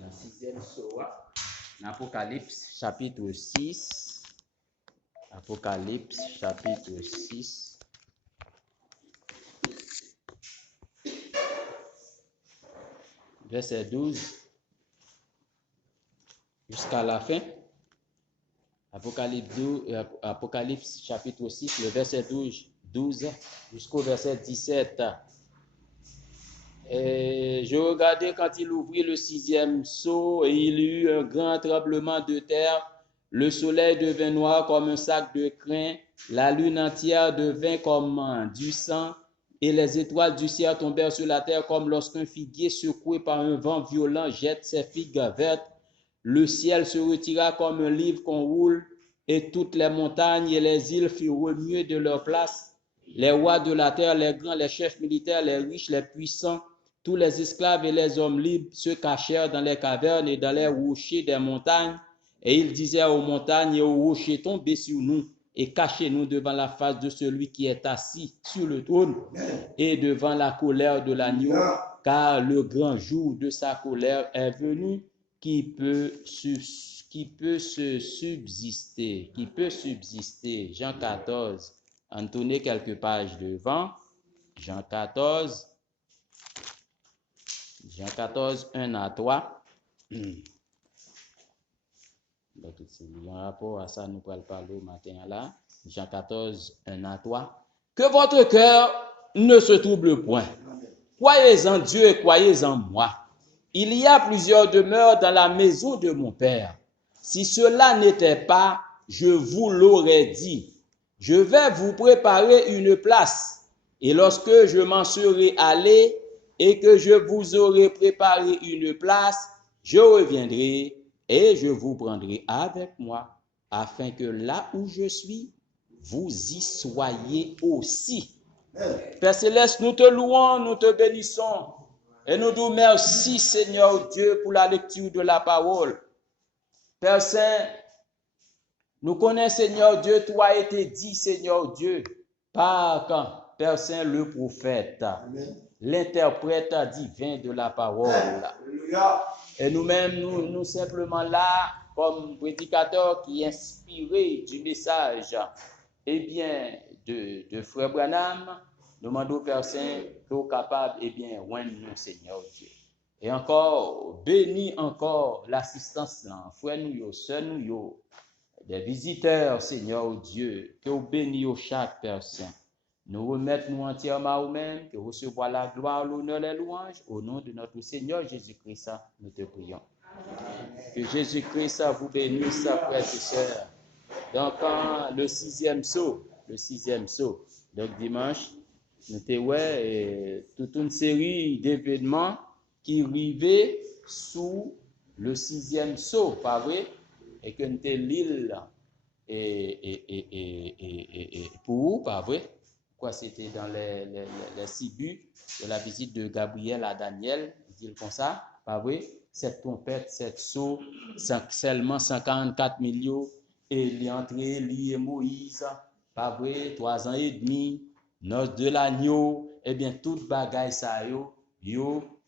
dans 6e Soa, Apocalypse chapitre 6. Apocalypse chapitre 6. Verset 12 jusqu'à la fin. Apocalypse chapitre 6, le verset 12 jusqu'au verset 17. Et je regardais quand il ouvrit le 6e sceau, et il y eut un grand tremblement de terre. Le soleil devint noir comme un sac de crin, la lune entière devint comme du sang, et les étoiles du ciel tombèrent sur la terre comme lorsqu'un figuier secoué par un vent violent jette ses figues vertes. Le ciel se retira comme un livre qu'on roule, et toutes les montagnes et les îles furent remuées de leur place. Les rois de la terre, les grands, les chefs militaires, les riches, les puissants, tous les esclaves et les hommes libres se cachèrent dans les cavernes et dans les rochers des montagnes. Et ils disaient aux montagnes et aux rochers, tombez sur nous et cachez-nous devant la face de celui qui est assis sur le trône et devant la colère de l'agneau, car le grand jour de sa colère est venu. Qui peut subsister. Jean 14. En tournez quelques pages devant. Jean 14, 1 à 3. Donc, en rapport à ça, nous allons parler au matin là. Jean 14, 1 à 3. Que votre cœur ne se trouble point. Croyez en Dieu et croyez en moi. Il y a plusieurs demeures dans la maison de mon Père. Si cela n'était pas, je vous l'aurais dit. Je vais vous préparer une place. Et lorsque je m'en serai allé et que je vous aurai préparé une place, je reviendrai et je vous prendrai avec moi, afin que là où je suis, vous y soyez aussi. Père Céleste, nous te louons, nous te bénissons. Et nous disons merci, Seigneur Dieu, pour la lecture de la parole. Père Saint, nous connaissons, Seigneur Dieu, toi a été dit, Seigneur Dieu, par Père Saint, le prophète, l'interprète divin de la parole. Et nous-mêmes, nous simplement là, comme prédicateurs qui inspirés du message, eh bien, de Frère Branham, nous demandons au Père Saint d'être capable, eh bien, rendre nous, Seigneur Dieu. Et encore, bénis encore l'assistance, frère nous, sœur nous, des visiteurs, Seigneur Dieu, que vous bénis chaque personne. Nous remettons nous entièrement à vous-mêmes, que recevoir la gloire, l'honneur, les louanges, au nom de notre Seigneur Jésus-Christ, nous te prions. Que Jésus-Christ vous bénisse, frères et sœurs. Donc, le 6e sceau, donc dimanche, nous avons toute une série d'événements qui arrivaient sous le 6e sceau, pas vrai? Et que nous avons l'île et pour pas vrai? Quoi, c'était dans les 6 buts de la visite de Gabriel à Daniel, il dit comme ça, pas vrai? 7 trompettes, 7 sceaux, seulement 144 millions, et il est entré, lui et Moïse, pas vrai? 3 ans et demi, noces de l'agneau, et bien, toute bagaille ça,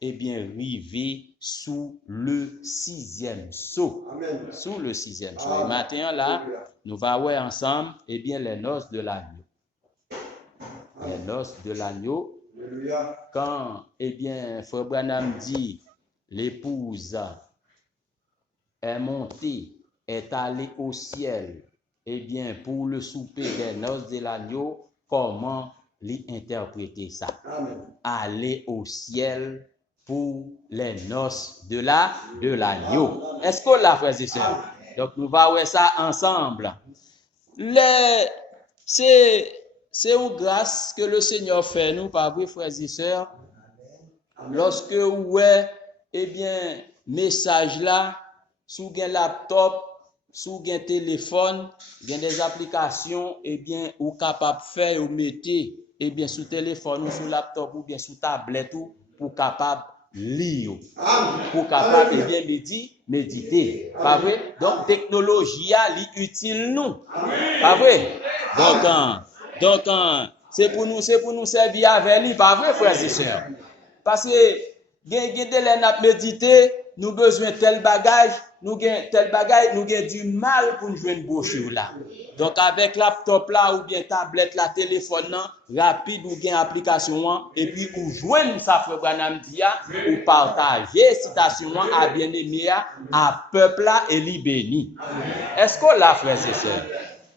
et bien, rivé sous le 6e sceau. Amen. Sous le 6e sceau. Et maintenant, là, nous allons voir ensemble, et bien, les noces de l'agneau. Les noces de l'agneau. Quand, eh bien, Frère Branham dit, l'épouse est montée, est allée au ciel, eh bien, pour le souper des noces de l'agneau, comment l'interpréter ça? Amen. Aller au ciel pour les noces de l'agneau. Est-ce qu'on l'a, frères et sœurs? Donc, nous allons voir ça ensemble. C'est une grâce que le Seigneur fait nous, par vrai, frères et sœurs. Lorsque ouais, eh bien, message là, sous un laptop, sous un téléphone, il y a des applications, eh bien, ou capable de faire, ou mettez, eh bien, sous téléphone, ou sous laptop, ou bien sous tablette, ou pour capable lire, pour capable, eh bien, méditer. Pas vrai? Donc, technologie, est utile, nous. Pas vrai? Donc, c'est pour nous servir avec lui, pas vrai, frères et sœurs? Parce que, il y a des gens qui méditer, nous besoin tel bagage, nous gain tel bagage, nous gain du mal pour nous joindre brochure là. Donc avec laptop là ou bien tablette là, téléphone là, rapide ou gain application et puis ou joindre ça frère Branham dia ou partager citation à bien-aimé à peuple là et li béni. Est-ce qu'on l'a frère et sœurs?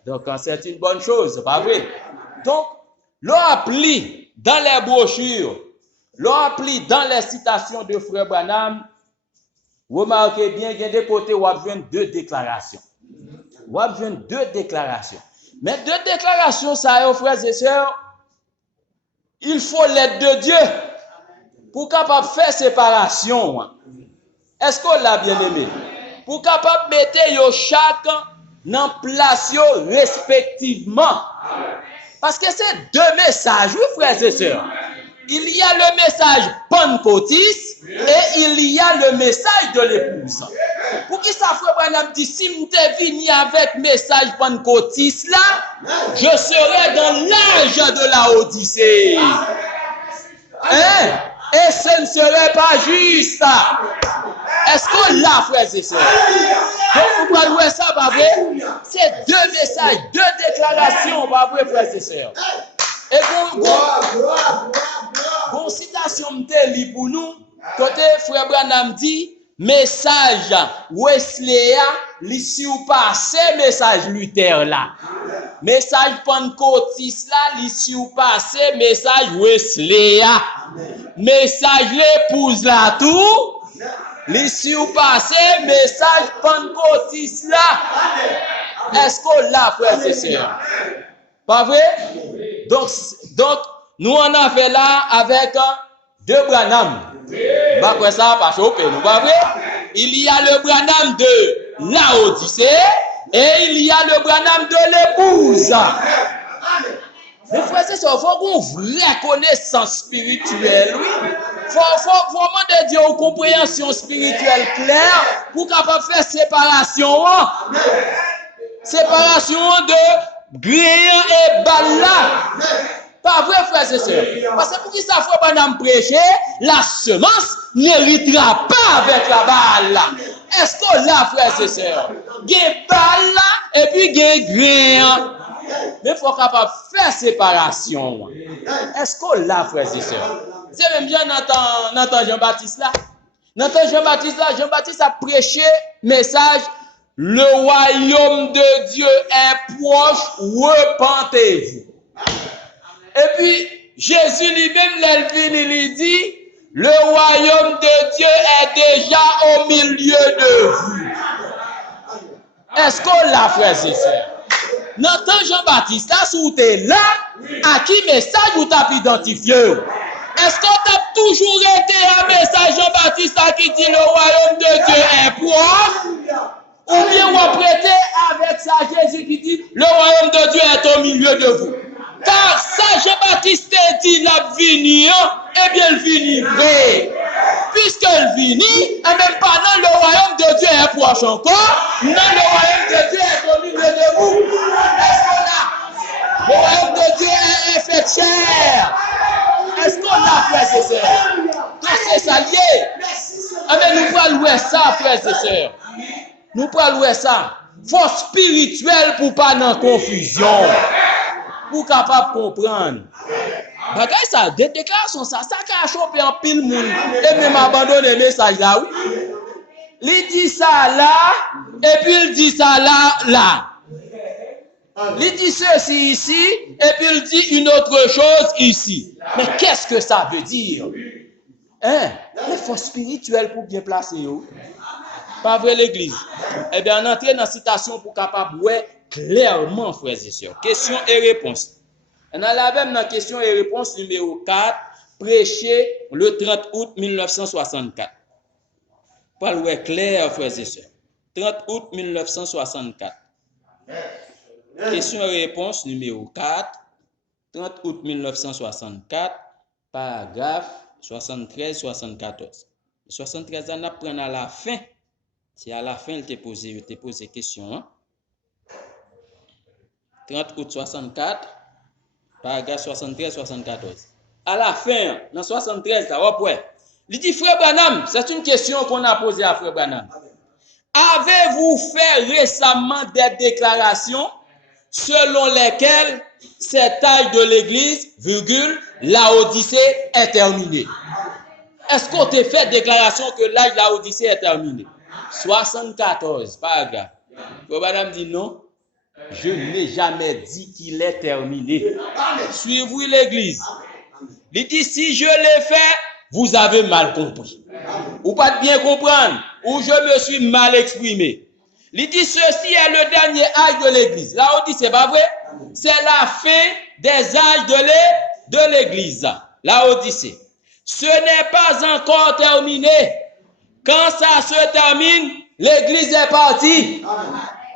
Donc c'est une bonne chose, pas vrai? Donc l'on applique dans les brochures, l'on applique dans les citations de frère Branham. Remarquez bien, il y a des côtés où on a besoin de deux déclarations. On a besoin de deux déclarations. Mais deux déclarations, ça, frères et sœurs, il faut l'aide de Dieu pour capable faire séparation. Est-ce qu'on l'a bien aimé? Pour capable mettre chacun dans place respectivement. Parce que c'est deux messages, oui, frères et sœurs. Il y a le message pentecôtiste et il y a le message de l'épouse. Pour qui ça, frère Branham dit, si vous êtes venu avec le message pentecôtiste là, je serai dans l'âge de la Odyssée. Hein? Et ce ne serait pas juste. Est-ce qu'on l'a, frères et sœurs? Donc, vous pouvez voir ça, pas vrai? C'est deux messages, deux déclarations, pas vrai, frères et sœurs? Et bon citation m'te li pour nous, côté frère Branham dit, message Wesley li si ou passé message Luther là. Message pentecôtiste là, li si ou passé message Wesley. Message l'épouse là tout, li si ou passé message pentecôtiste là. Est-ce qu'on l'a, frère et sœurs? Pas vrai? Donc, nous en avons là avec deux Branham. Après ça, pas choqué, nous pas vrai? Il y a le Branham de la Odyssée et il y a le Branham de l'épouse. Mais frère, c'est ça, il faut qu'on vraie connaissance spirituelle, oui. Faut demander Dieu une compréhension spirituelle claire pour capable faire séparation. Séparation de Gréant et Bala. Pas vrai, frères et sœurs. Parce que pour qui ça faut pas prêcher, la semence n'héritera pas avec la balle. Est-ce qu'on l'a, frères et sœurs? Il y a balle et puis il y a Gréant. Mais il faut capable faire séparation. Est-ce qu'on l'a, frères et sœurs? C'est même bien Nathan Jean-Baptiste là. Nathan Jean-Baptiste là, Jean-Baptiste a prêché message. Le royaume de Dieu est proche, repentez-vous. Et puis, Jésus lui-même, il dit, le royaume de Dieu est déjà au milieu de vous. Est-ce qu'on l'a, frères et sœurs? Nathan Jean-Baptiste, là, si tu es là, à qui message vous t'as identifié? Est-ce qu'on t'a toujours été un message Jean-Baptiste qui dit le royaume de Dieu est proche? Ou bien on prêter avec ça Jésus qui dit le royaume de Dieu est au milieu de vous. Car ça Jean-Baptiste dit la venir, eh bien il finit vrai. Puisqu'il finit, et même pendant le royaume de Dieu est proche encore, non, le royaume de Dieu est au milieu de vous. Est-ce qu'on a? Le royaume de Dieu est fait chair. Est-ce qu'on a, frères et sœurs? Donc c'est ça lié. Mais nous pouvons louer ça, frères et sœurs. Nous pouvons louer ça. Force spirituelle pour pas dans confusion. Pour capable comprendre. Bagay ça, des déclarations ça a chopé en pile monde et même abandonner le message là, oui. Il dit ça là et puis il dit ça là. Il dit ceci ici et puis il dit une autre chose ici. Mais qu'est-ce que ça veut dire? Hein? Les forces spirituelles pour bien placer yo. Pas vrai l'église. Eh bien, on entre dans la citation pour capable voir clairement, frères et sœurs. Question et réponse. On a la même dans question et réponse numéro 4, prêché le 30 août 1964. Pas le clair, frères et sœurs. 30 août 1964. Question et réponse numéro 4, 30 août 1964, paragraphe 73-74. 73 ans, on apprend à la fin. C'est à la fin, il t'a posé question. Hein? 30 août 64, paragraphe 73-74. À la fin, dans 73, là, ouais. Il dit, frère Branham, c'est une question qu'on a posée à frère Branham. Avez-vous fait récemment des déclarations selon lesquelles cette âge de l'église, virgule, Laodicée est terminée? Est-ce qu'on t'a fait déclaration que l'âge de Laodicée est terminé? 74, paragraphe. Frère Branham dit non, je n'ai jamais dit qu'il est terminé. Suivez l'église. Il dit, si je l'ai fait, vous avez mal compris. Ou pas de bien comprendre, ou je me suis mal exprimé. Il dit, ceci est le dernier âge de l'église. Laodicée, c'est pas vrai? C'est la fin des âges de l'église. Laodicée. Ce n'est pas encore terminé. Quand ça se termine, l'église est partie.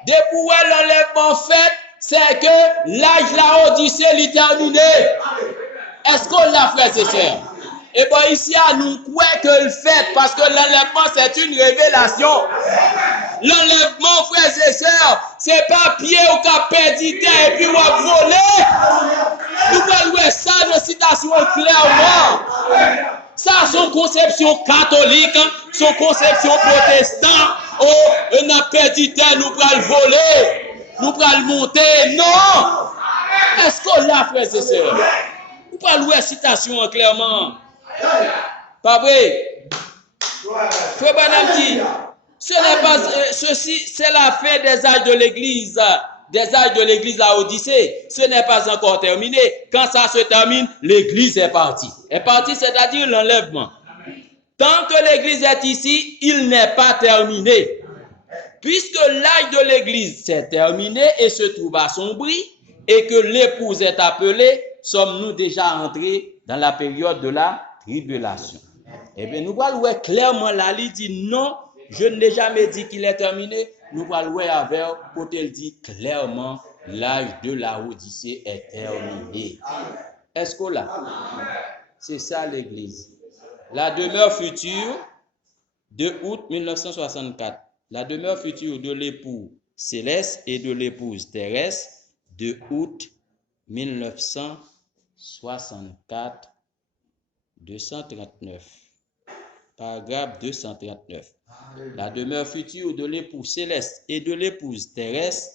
Depuis l'enlèvement fait, c'est que l'âge de Laodicée est terminé. Est-ce qu'on l'a fait, c'est cher? Et bien ici, à nous, quoi que le fait, parce que l'enlèvement, c'est une révélation. L'enlèvement, frères et sœurs, c'est pas pied au cap perdu et puis on va voler. Nous voyons ça de citation clairement. Ça, son conception catholique, son conception protestante. Oh, on a perdu terre, nous pourrons le voler, nous pourrons le monter. Non! Est-ce qu'on l'a, frères et sœurs? Nous pourrons louer citation clairement. Pas vrai? Frère Branham dit, ce n'est pas ceci, c'est la fin des âges de l'église. Des âges de l'église à Odyssée, ce n'est pas encore terminé. Quand ça se termine, l'église est partie. Est partie, c'est-à-dire l'enlèvement. Tant que l'église est ici, il n'est pas terminé. Puisque l'âge de l'église s'est terminé et se trouve assombri, et que l'épouse est appelée, sommes-nous déjà entrés dans la période de la tribulation. Eh bien, nous voyons clairement là, il dit non, je n'ai jamais dit qu'il est terminé. Nous voyons avec côté il dit clairement l'âge de la Odyssée est terminé. Est-ce que là, c'est ça l'église? La demeure future de août 1964. La demeure future de l'époux céleste et de l'épouse terrestre de août 1964, 239. Paragraphe 239. La demeure future de l'époux céleste et de l'épouse terrestre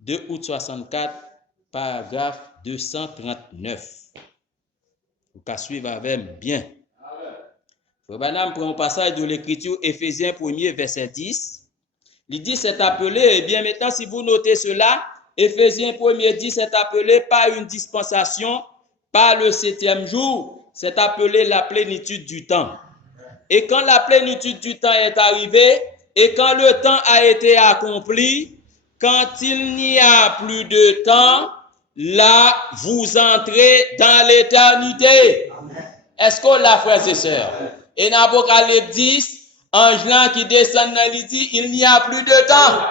de août 64, paragraphe 239. Vous pouvez suivre avec bien. Frère Branham prend un passage de l'écriture Éphésiens 1er, verset 10. Il dit c'est appelé, et bien maintenant si vous notez cela, Éphésiens 1er 10 c'est appelé par une dispensation, par le 7e jour, c'est appelé la plénitude du temps. Et quand la plénitude du temps est arrivée, et quand le temps a été accompli, quand il n'y a plus de temps, là, vous entrez dans l'éternité. Est-ce qu'on l'a, frères et sœurs? Et dans Apocalypse 10, ange qui descend dans il dit, il n'y a plus de temps.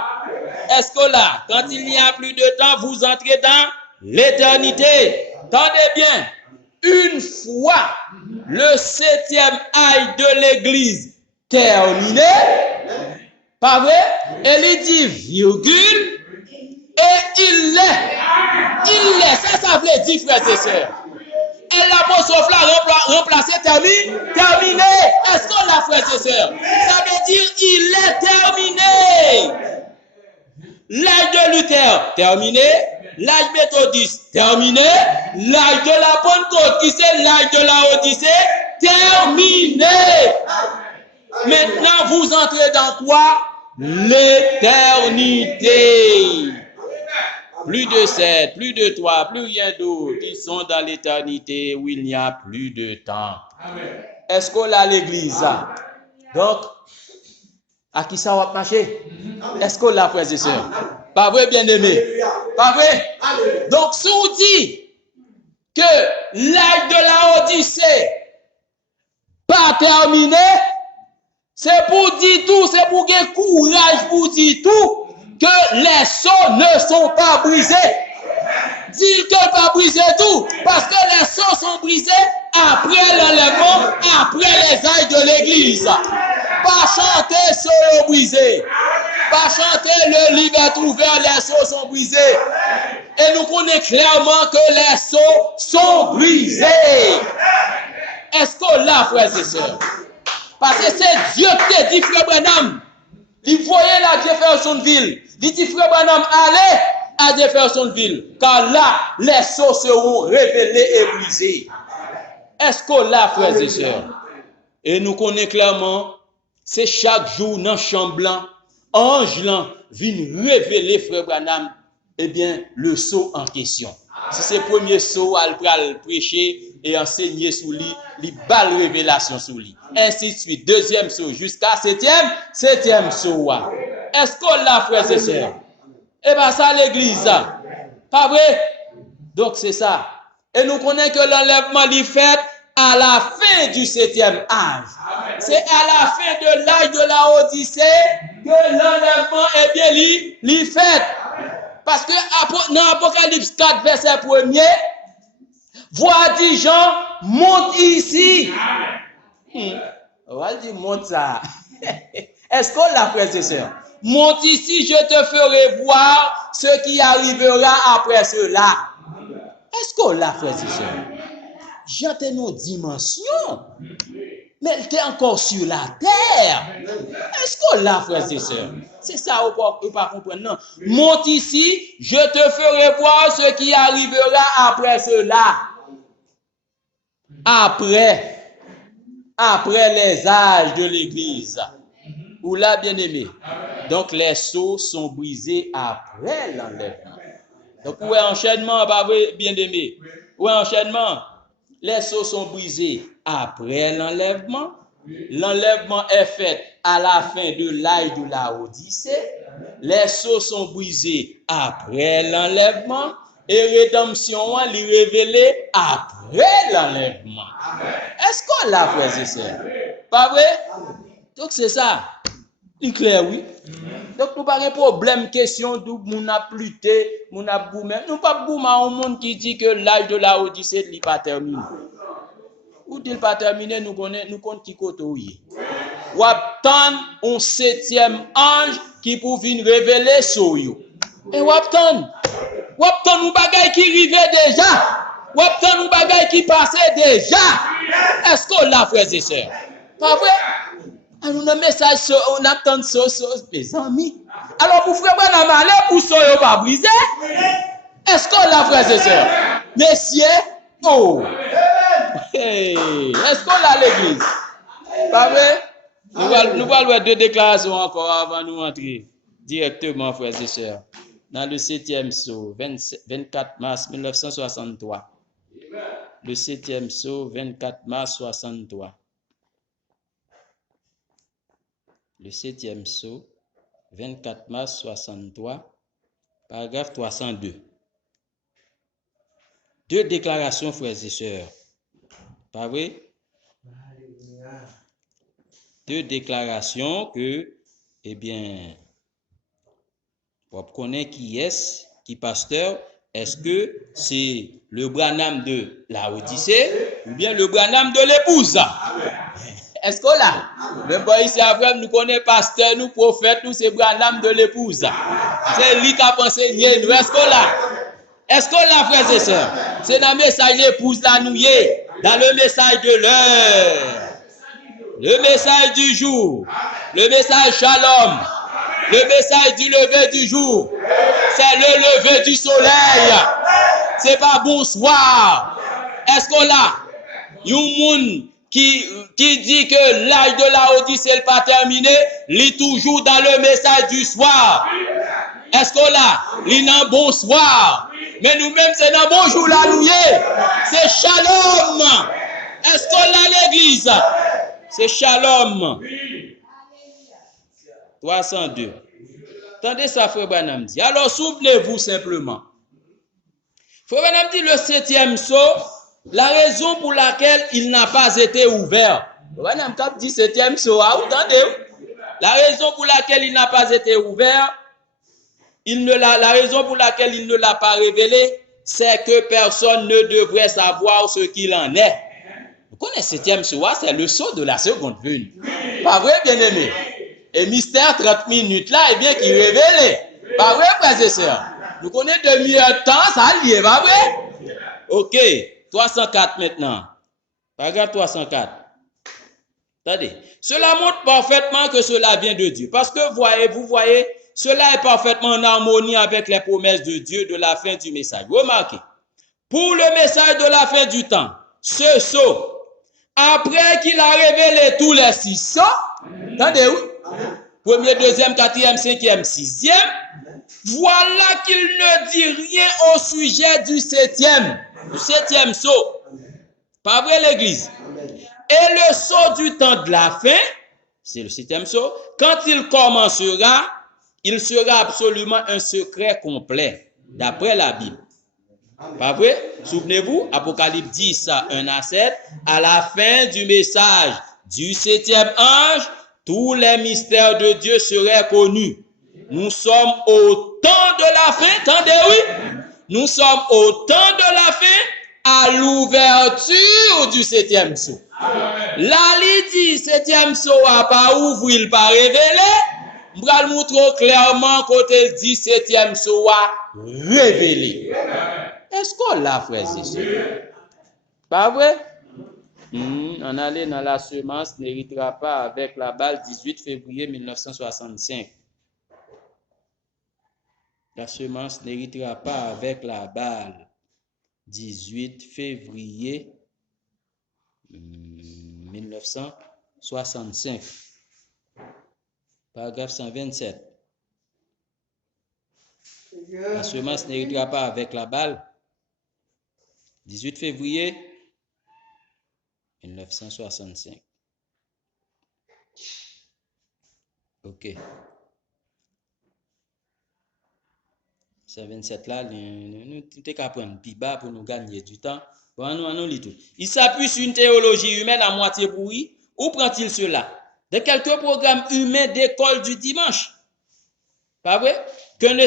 Est-ce que là, quand il n'y a plus de temps, vous entrez dans l'éternité? Tendez bien, une fois le 7e âge de l'église terminé, pas vrai? Elle il dit virgule, et il l'est, ça veut dire, frères et sœurs. Et l'apôtre là remplacé, terminé. Est-ce qu'on l'a, frères et sœurs? Ça veut dire, il est terminé. L'âge de Luther, terminé. L'âge méthodiste, terminé. L'âge de la Pentecôte, qui c'est l'âge de la Odyssée, terminé. Maintenant, vous entrez dans quoi? L'éternité. Plus de 7, plus de 3, plus rien d'autre. Ils sont dans l'éternité où il n'y a plus de temps. Est-ce qu'on a l'église? Donc, à qui ça va marcher? Est-ce qu'on l'a, frères et sœurs? Pas vrai, bien-aimé? Pas vrai? Donc, si on dit que l'âge de la Odyssée pas terminé, c'est pour dire tout, c'est pour qu'il y ait courage pour dire tout, que les sceaux ne sont pas brisés. Dire que pas briser tout, parce que les sceaux sont brisés après l'enlèvement, après les âges de l'église. Pas chanter sceaux brisés. Pas chanter le livre est ouvert, les sceaux sont brisés. Et nous connaissons clairement que les sceaux sont brisés. Est-ce qu'on l'a, frères et sœurs? Parce que c'est Dieu qui t'a dit, frère Branham. Il voyait la Jeffersonville. Il dit, frère Branham, allez à Jeffersonville. Car là, les sceaux seront révélés et brisés. Est-ce que là, frères et sœurs? Et nous connaissons clairement, c'est chaque jour dans le champ blanc, ange là vient révéler, frère Branham, eh bien, le sceau en question. Si c'est le premier sceau, elle va prêcher et enseigner sous lui, il balle révélation sous lui. Ainsi de suite. Deuxième sceau, jusqu'à septième sceau. Est-ce qu'on l'a, frères et sœurs? Eh bien, ça, l'église, ça. Pas vrai? Donc, c'est ça. Et nous connaissons que l'enlèvement l'est fait à la fin du 7e âge. C'est à la fin de l'âge de la Odyssée que l'enlèvement est bien l'est fait. Parce que dans Apocalypse 4, verset 1er, voici Jean, monte ici. On va dire, monte ça. Est-ce qu'on l'a, frères et sœurs? Monte ici, je te ferai voir ce qui arrivera après cela. Est-ce qu'on l'a, frères et sœurs? J'entends nos dimensions, mais elle était encore sur la terre. Est-ce qu'on l'a, frères et sœurs? C'est ça, on ne peut pas comprendre. Non. Monte ici, je te ferai voir ce qui arrivera après cela. Après les âges de l'Église. Ou là, bien-aimé. Donc, les sceaux sont brisés après l'enlèvement. Donc, où est enchaînement, bien-aimé? Où est enchaînement? Les sceaux sont brisés après l'enlèvement. L'enlèvement est fait à la fin de l'âge de la Odyssée. Les sceaux sont brisés après l'enlèvement. Et rédemption est révélée après l'enlèvement. Est-ce qu'on l'a, frères et sœurs? Pas vrai? Donc c'est ça. Il est clair, oui. Donc nous pas de problème, question d'où mon a pluté, mon a boumé. Nous pas boumé au monde qui dit que l'âge de la Odyssée n'est pas terminé. Ou dit pas terminé, nous comptons qui côté oui. Ou attendre un 7e ange qui pour venir révéler sur vous. Et ou attendre nous bagay qui rivait déjà. Ou attendre nous bagay qui passait déjà. Est-ce qu'on l'a, frères et sœurs? Pas vrai? Alors, on a un message, on attend ça, mes amis. Alors, vous frères, on a allé pour ça, on va briser. Est-ce qu'on l'a, frères et sœurs? Messieurs, oh. Hey. Est-ce qu'on l'a l'église? Pas vrai? Nous allons voir 2 déclarations encore avant de nous entrer directement, frères et sœurs. Dans le 7e sceau, 24 mars 1963. Le 7e sceau, 24 mars 63. Le 7e sceau, 24 mars 63, paragraphe 302. 2 déclarations, frères et sœurs. Pas vrai? 2 déclarations que, eh bien, on connaît qui est, qui pasteur, est-ce que c'est le Branham de la Odyssée ou bien le Branham de l'épouse? Est-ce qu'on l'a? Le boy ici après, nous connaissons pasteur, nous prophètes, nous c'est Branham de l'épouse. C'est lui qui a enseigné nous. Est-ce qu'on l'a? Est-ce qu'on l'a, frères et sœurs? C'est dans le message d'épouse là, nous y est. Dans le message de l'heure. Le message du jour. Le message shalom. Le message du lever du jour. C'est le lever du soleil. C'est pas bonsoir. Est-ce qu'on l'a? Yon qui dit que l'âge de la Odyssée n'est pas terminé, lit toujours dans le message du soir. Est-ce qu'on l'a? Lit dans bonsoir. Mais nous-mêmes, c'est dans bonjour là, nous y est. C'est shalom. Est-ce qu'on l'a l'église? C'est shalom. 302. Attendez ça, frère Branham dit. Alors, souvenez-vous simplement. Frère Branham dit le 7e sceau, la raison pour laquelle il n'a pas été ouvert. Frère Branham dit 7e sceau, attendez. La raison pour laquelle il n'a pas été ouvert, la raison pour laquelle il ne l'a pas révélé, c'est que personne ne devrait savoir ce qu'il en est. Vous connaissez 7e sceau, c'est le sceau de la seconde venue. Pas vrai, bien-aimé? Et mystère 30 minutes là, eh bien, qui révèle. Pas vrai, frères et sœurs? Nous connaissons demi-heure-temps, ça lié, pas vrai? Ok, 304 maintenant. Paragraphe 304. Attendez, cela montre parfaitement que cela vient de Dieu. Parce que vous voyez, cela est parfaitement en harmonie avec les promesses de Dieu de la fin du message. Remarquez, pour le message de la fin du temps, ce sceau, après qu'il a révélé tous les 6 sceaux, attendez, oui, premier, deuxième, quatrième, cinquième, sixième, voilà qu'il ne dit rien au sujet du septième sceau. Pas vrai, l'Église? Et le sceau du temps de la fin, c'est le septième sceau, quand il commencera, il sera absolument un secret complet, d'après la Bible. Pas vrai? Souvenez-vous, Apocalypse 10, 1 à 7, à la fin du message du septième ange, tous les mystères de Dieu seraient connus. Nous sommes au temps de la fin, attendez, oui? Nous sommes au temps de la fin, à l'ouverture du septième sceau. Là, il dit, septième sceau a pas ouvert, pas révélé. Je vais le montrer clairement côté dit septième sceau a révélé. Est-ce qu'on l'a, frère, c'est ça? Pas vrai? On allait dans la semence n'héritera pas avec la balle 18 février 1965. La semence n'héritera pas avec la balle 18 février 1965. Paragraphe 127. La semence n'héritera pas avec la balle 18 février 1965. OK. 127 là, nous t'es qu'à prendre plus bas pour nous gagner du temps. Nous lit tout. Il s'appuie sur une théologie humaine à moitié pourrie. Où prend-il cela? De quelques programmes humains d'école du dimanche. Pas vrai? Qu'un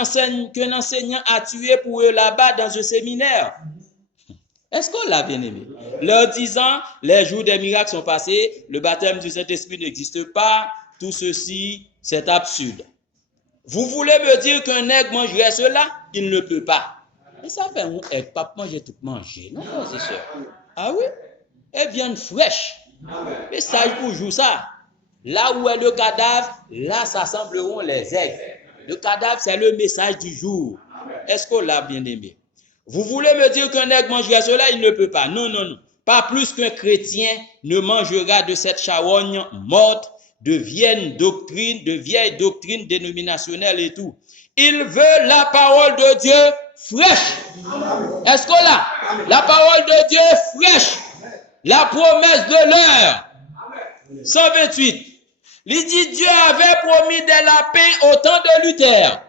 enseignant a tué pour eux là-bas dans un séminaire. Est-ce qu'on l'a bien aimé? Leur disant, les jours des miracles sont passés, le baptême du Saint-Esprit n'existe pas, tout ceci, c'est absurde. Vous voulez me dire qu'un aigle mangerait cela? Il ne peut pas. Mais ça fait un aigle, pas manger tout manger, non, c'est sûr. Ah oui? Elle vient fraîche. Mais sage pour jouer ça. Là où est le cadavre, là s'assembleront les aigles. Le cadavre, c'est le message du jour. Est-ce qu'on l'a bien aimé? Vous voulez me dire qu'un aigle mangerait cela? Il ne peut pas. Non, non, non. Pas plus qu'un chrétien ne mangera de cette charogne morte, de vieilles doctrines dénominationnelles et tout. Il veut la parole de Dieu fraîche. Est-ce qu'on l'a? La parole de Dieu fraîche. La promesse de l'heure. 128. Il dit Dieu avait promis des lapins au temps de Luther.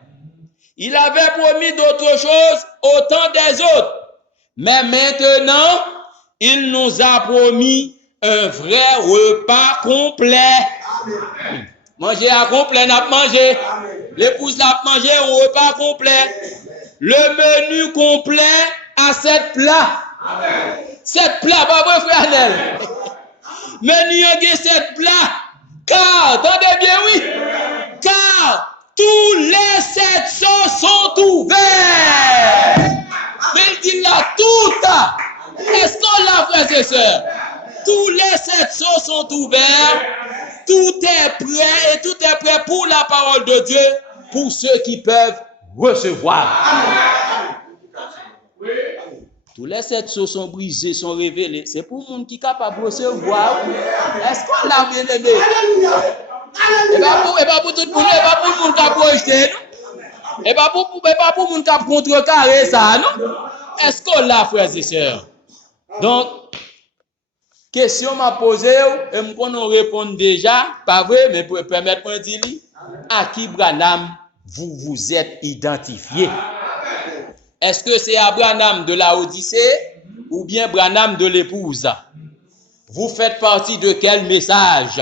Il avait promis d'autres choses au temps des autres. Mais maintenant, il nous a promis un vrai repas complet. Manger à complet, n'a pas mangé. L'épouse n'a pas mangé un repas complet. Le menu complet à 7 plats. 7 plats, pas vrai, frère Nel? Menu à 7 plats. Car, attendez bien, oui. Car tous les 7 sauces sont ouverts. Mais il dit là, tout. Est-ce qu'on l'a, frères et sœurs? Tous les 7 sauces sont ouverts. Tout est prêt et tout est prêt pour la parole de Dieu, pour ceux qui peuvent recevoir. Tous les 7 sauces sont brisées, sont révélées. C'est pour le monde qui est capable de recevoir. Est-ce qu'on l'a bien aimé? Et pas pour tout le monde, et pas pour le monde qui a projeté, non? Et pas pour le monde qui a contrecarré ça, non? Est-ce qu'on l'a, frères et sœurs? Donc, question m'a posée, et on répond déjà, pas vrai, mais pour permettre-moi de dire, à qui Branham vous êtes identifié? Est-ce que c'est à Branham de la Odyssée ou bien Branham de l'épouse? Vous faites partie de quel message?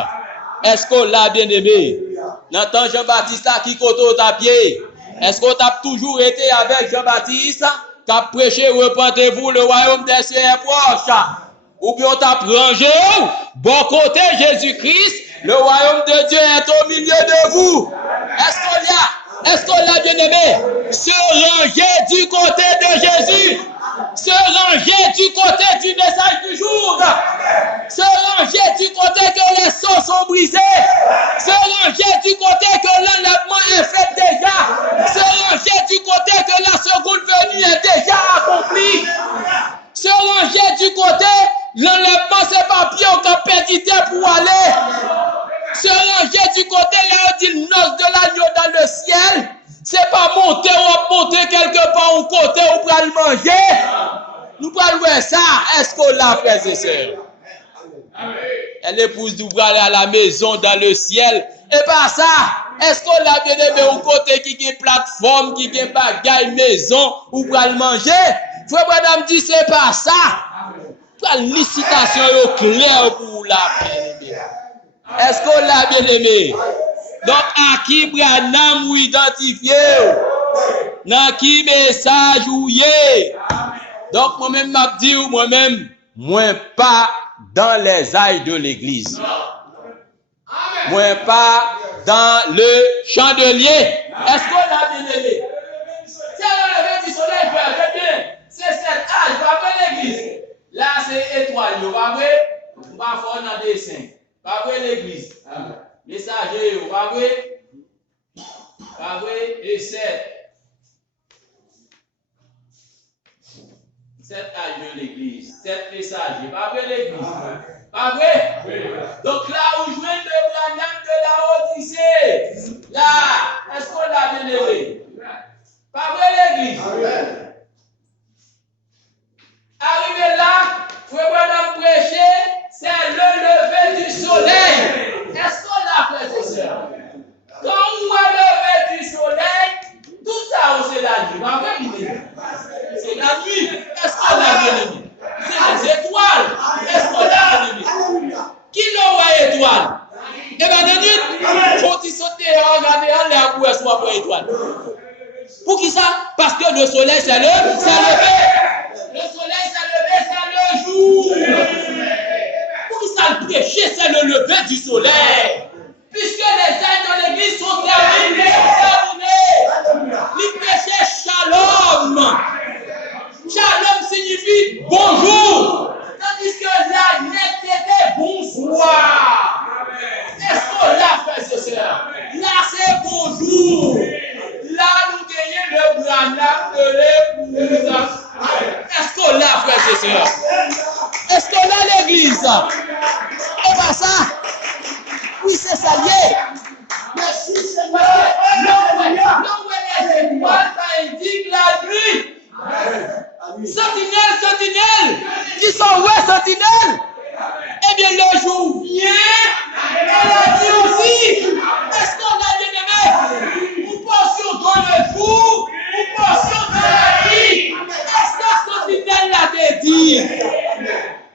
Est-ce qu'on l'a bien aimé? N'entend Jean-Baptiste qui côté à pied? Est-ce qu'on a toujours été avec Jean-Baptiste qui a prêché repentez-vous, le royaume des cieux est proche? Ou bien on t'a rangé bon côté Jésus-Christ, le royaume de Dieu est au milieu de vous? Est-ce qu'on l'a bien aimé? Se ranger du côté de Jésus. Se ranger du côté du message du jour. Se ranger du côté que brisé. Se ranger du côté que l'enlèvement est fait déjà. Se ranger du côté que la seconde venue est déjà accomplie. Se ranger du côté, l'enlèvement c'est pas pied au capacité pour aller. Se ranger du côté, là on dit noce de l'agneau dans le ciel. C'est pas monter ou monter quelque part au côté ou pour aller manger. Nous parlons de ça. Est-ce qu'on l'a, frères et sœurs? Elle épouse d'ouvrir aller à la maison dans le ciel. Et pas ça. Est-ce qu'on l'a bien aimé au côté qui a une plateforme, qui a une bagaille maison ou pour aller manger? Frère madame dit c'est pas ça. Pas une licitation claire pour la bien-aimée. Est-ce qu'on l'a bien aimé? Donc, à qui Branham ou identifié? Dans qui message ou yé? Donc, moi-même, m'a dit, moi-même, moi pas dans les ailes de l'église. Moi pas dans le chandelier. Est-ce qu'on l'a bien aimé? C'est le lever du soleil, frère, bien. C'est cet âge, pas vrai l'église. Là, c'est étoile, pas vrai? On va faire dans des dessin. Pas vrai l'église. Messager, pas vrai? Pas vrai? Et 7 âges de l'église. 7 messagers. Pas vrai l'église? Pas vrai? Donc là où je viens de Branham de la Odyssée. Là, est-ce qu'on l'a bien aimé? Pas vrai l'église? Arrivé là, frère Branham prêcher, c'est le lever du soleil. Est-ce qu'on l'a, frères et sœurs? Quand on voit le lever du soleil, tout ça, c'est la nuit. Pas vrai? C'est la nuit. Est-ce qu'on l'a bien aimé? C'est les étoiles. Est-ce qu'on l'a bien aimé? Qui l'a voit étoile? Eh bien, la nuit, faut y sauter et regarder en l'air pour est-ce qu'on voit étoile. Pour qui ça? Parce que le soleil, c'est levé. Le soleil, c'est levé, c'est le jour. Pour qui ça, le péché, c'est le lever du soleil. Puisque les ailes dans l'église sont terminées. Le péché, shalom. Shalom signifie bonjour. Tandis que la net était bonsoir. Est-ce qu'on l'a fait, ce soeur? Là, c'est bonjour. Là, nous gagnons le Branham de l'épouse. Est-ce qu'on l'a fait, ce soeur? Est-ce qu'on a l'église? Et pas ça? Oui, c'est ça lié. Merci, Seigneur. Non, les étoiles, ça indique la nuit. Sentinelle, qui sont ouais, sentinelle. Eh bien, le jour vient, et la nuit aussi. Est-ce qu'on a bien aimé? Nous passions dans le jour, nous passions dans la nuit. Est-ce que sentinelle l'a dit?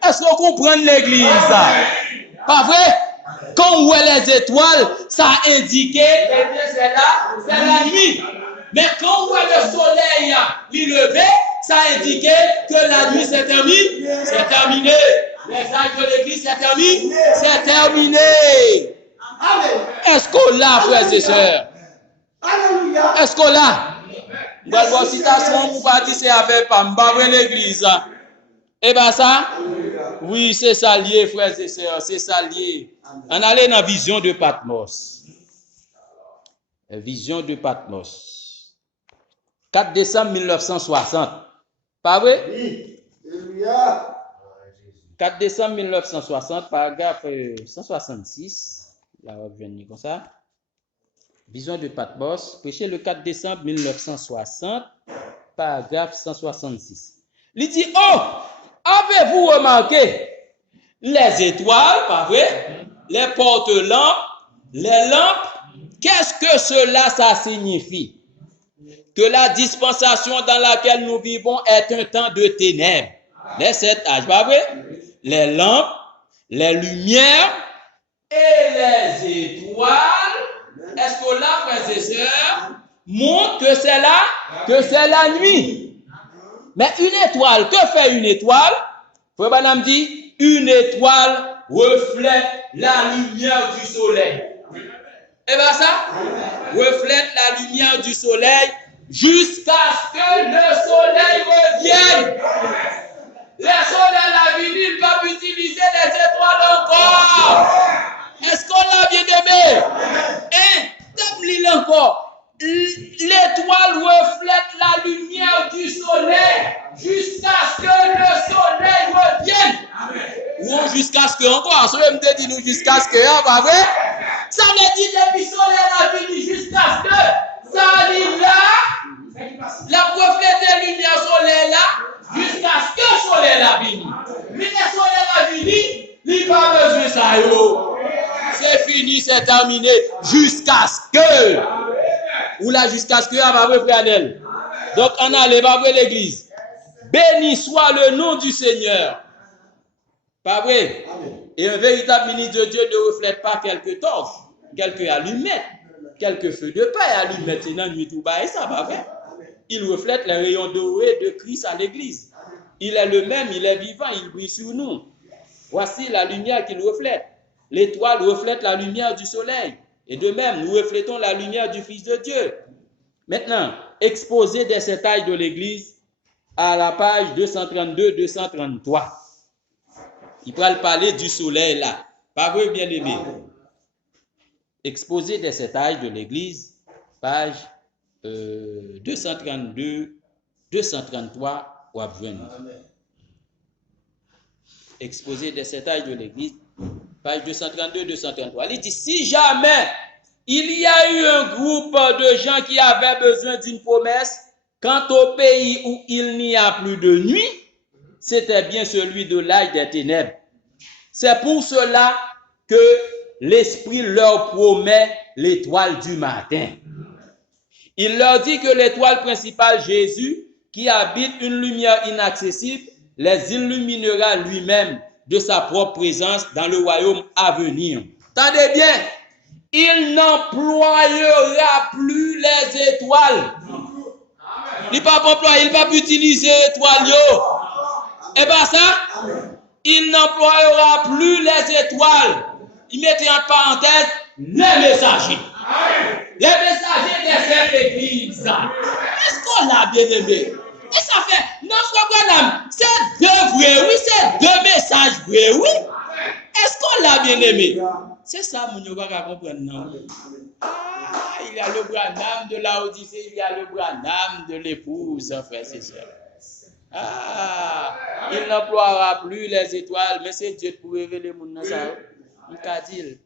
Est-ce qu'on comprend l'église? Pas vrai? Quand on voit les étoiles, ça indiquait, c'est la nuit. Mais quand on voit le soleil lever, ça indiquait que la nuit s'est terminée. C'est terminé. Les âges de l'église, c'est terminé. C'est terminé. Est-ce qu'on l'a, frères et sœurs? Est-ce qu'on l'a? Vous allez voir citation, vous va dire c'est avec Pamba l'église. Eh bien ça? Oui, c'est ça lié, frères et sœurs. C'est ça lié. On allait dans la vision de Patmos. Vision de Patmos. 4 décembre 1960. Pas vrai? Oui. 4 décembre 1960, paragraphe 166. Là, on vient comme ça. Vision de Patmos, prêché le 4 décembre 1960, paragraphe 166. Il dit, oh, avez-vous remarqué les étoiles, pas vrai? Les porte-lampes, les lampes, qu'est-ce que cela, ça signifie? Que la dispensation dans laquelle nous vivons est un temps de ténèbres. Les 7 âges, pas vrai? Les lampes, les lumières et les étoiles, est-ce que là, frères et sœurs, montrent que c'est la nuit? Mais une étoile, que fait une étoile? Frère Branham dit, une étoile reflète la lumière du soleil. Et bien ça, reflète la lumière du soleil jusqu'à ce que le soleil revienne. Les soleils, la vie, ils peuvent utiliser les étoiles encore. Est-ce qu'on vivrons jusqu'à ce que encore. Ça veut me dire nous jusqu'à ce que, pas vrai? Ça veut dire depuis soleil la vie jusqu'à ce que ça arrive là, la refléter lumière soleil là, jusqu'à ce que le soleil la vini. Mais le soleil la vini, il n'a pas besoin de ça. C'est fini, c'est terminé. Jusqu'à ce que. Ou là, jusqu'à ce que, va vrai, frère Adèle. Donc, on allait, va vrai l'église. Béni soit le nom du Seigneur. Pas vrai? Et un véritable ministre de Dieu ne reflète pas quelques torches, quelques allumettes, quelques feux de paille, allumettes, c'est dans la nuit tout bas, et ça, pas vrai? Il reflète les rayons dorés de Christ à l'église. Il est le même, il est vivant, il brille sur nous. Voici la lumière qu'il reflète. L'étoile reflète la lumière du soleil. Et de même, nous reflétons la lumière du Fils de Dieu. Maintenant, exposé des sétailles de l'église à la page 232-233. Il va parler du soleil là. Pas vrai, bien-aimé? Exposé des sétailles de l'église, page 232, 233, ou abjoindre. Exposé des sétailles de l'église, page 232, 233. Il dit, si jamais il y a eu un groupe de gens qui avaient besoin d'une promesse, quant au pays où il n'y a plus de nuit, c'était bien celui de l'âge des ténèbres. C'est pour cela que l'Esprit leur promet l'étoile du matin. Il leur dit que l'étoile principale, Jésus, qui habite une lumière inaccessible, les illuminera lui-même de sa propre présence dans le royaume à venir. Tendez bien, il n'employera plus les étoiles. Il ne va pas employer, il ne va pas utiliser l'étoile. Et bien ça, il n'employera plus les étoiles. Il mettait en parenthèse les messagers. Les messagers des sept églises. Est-ce qu'on l'a bien aimé? Et ça fait, notre Branham, c'est deux vrais, oui, c'est deux messages vrais, oui. Est-ce qu'on l'a bien aimé? C'est ça, mon ne va pas comprendre, non? Ah, il y a le Branham de la Odyssée, il y a le Branham de l'épouse, frère, c'est ça. Ah, il n'emploiera plus les étoiles, mais c'est Dieu pour révéler mon nom, ça. Il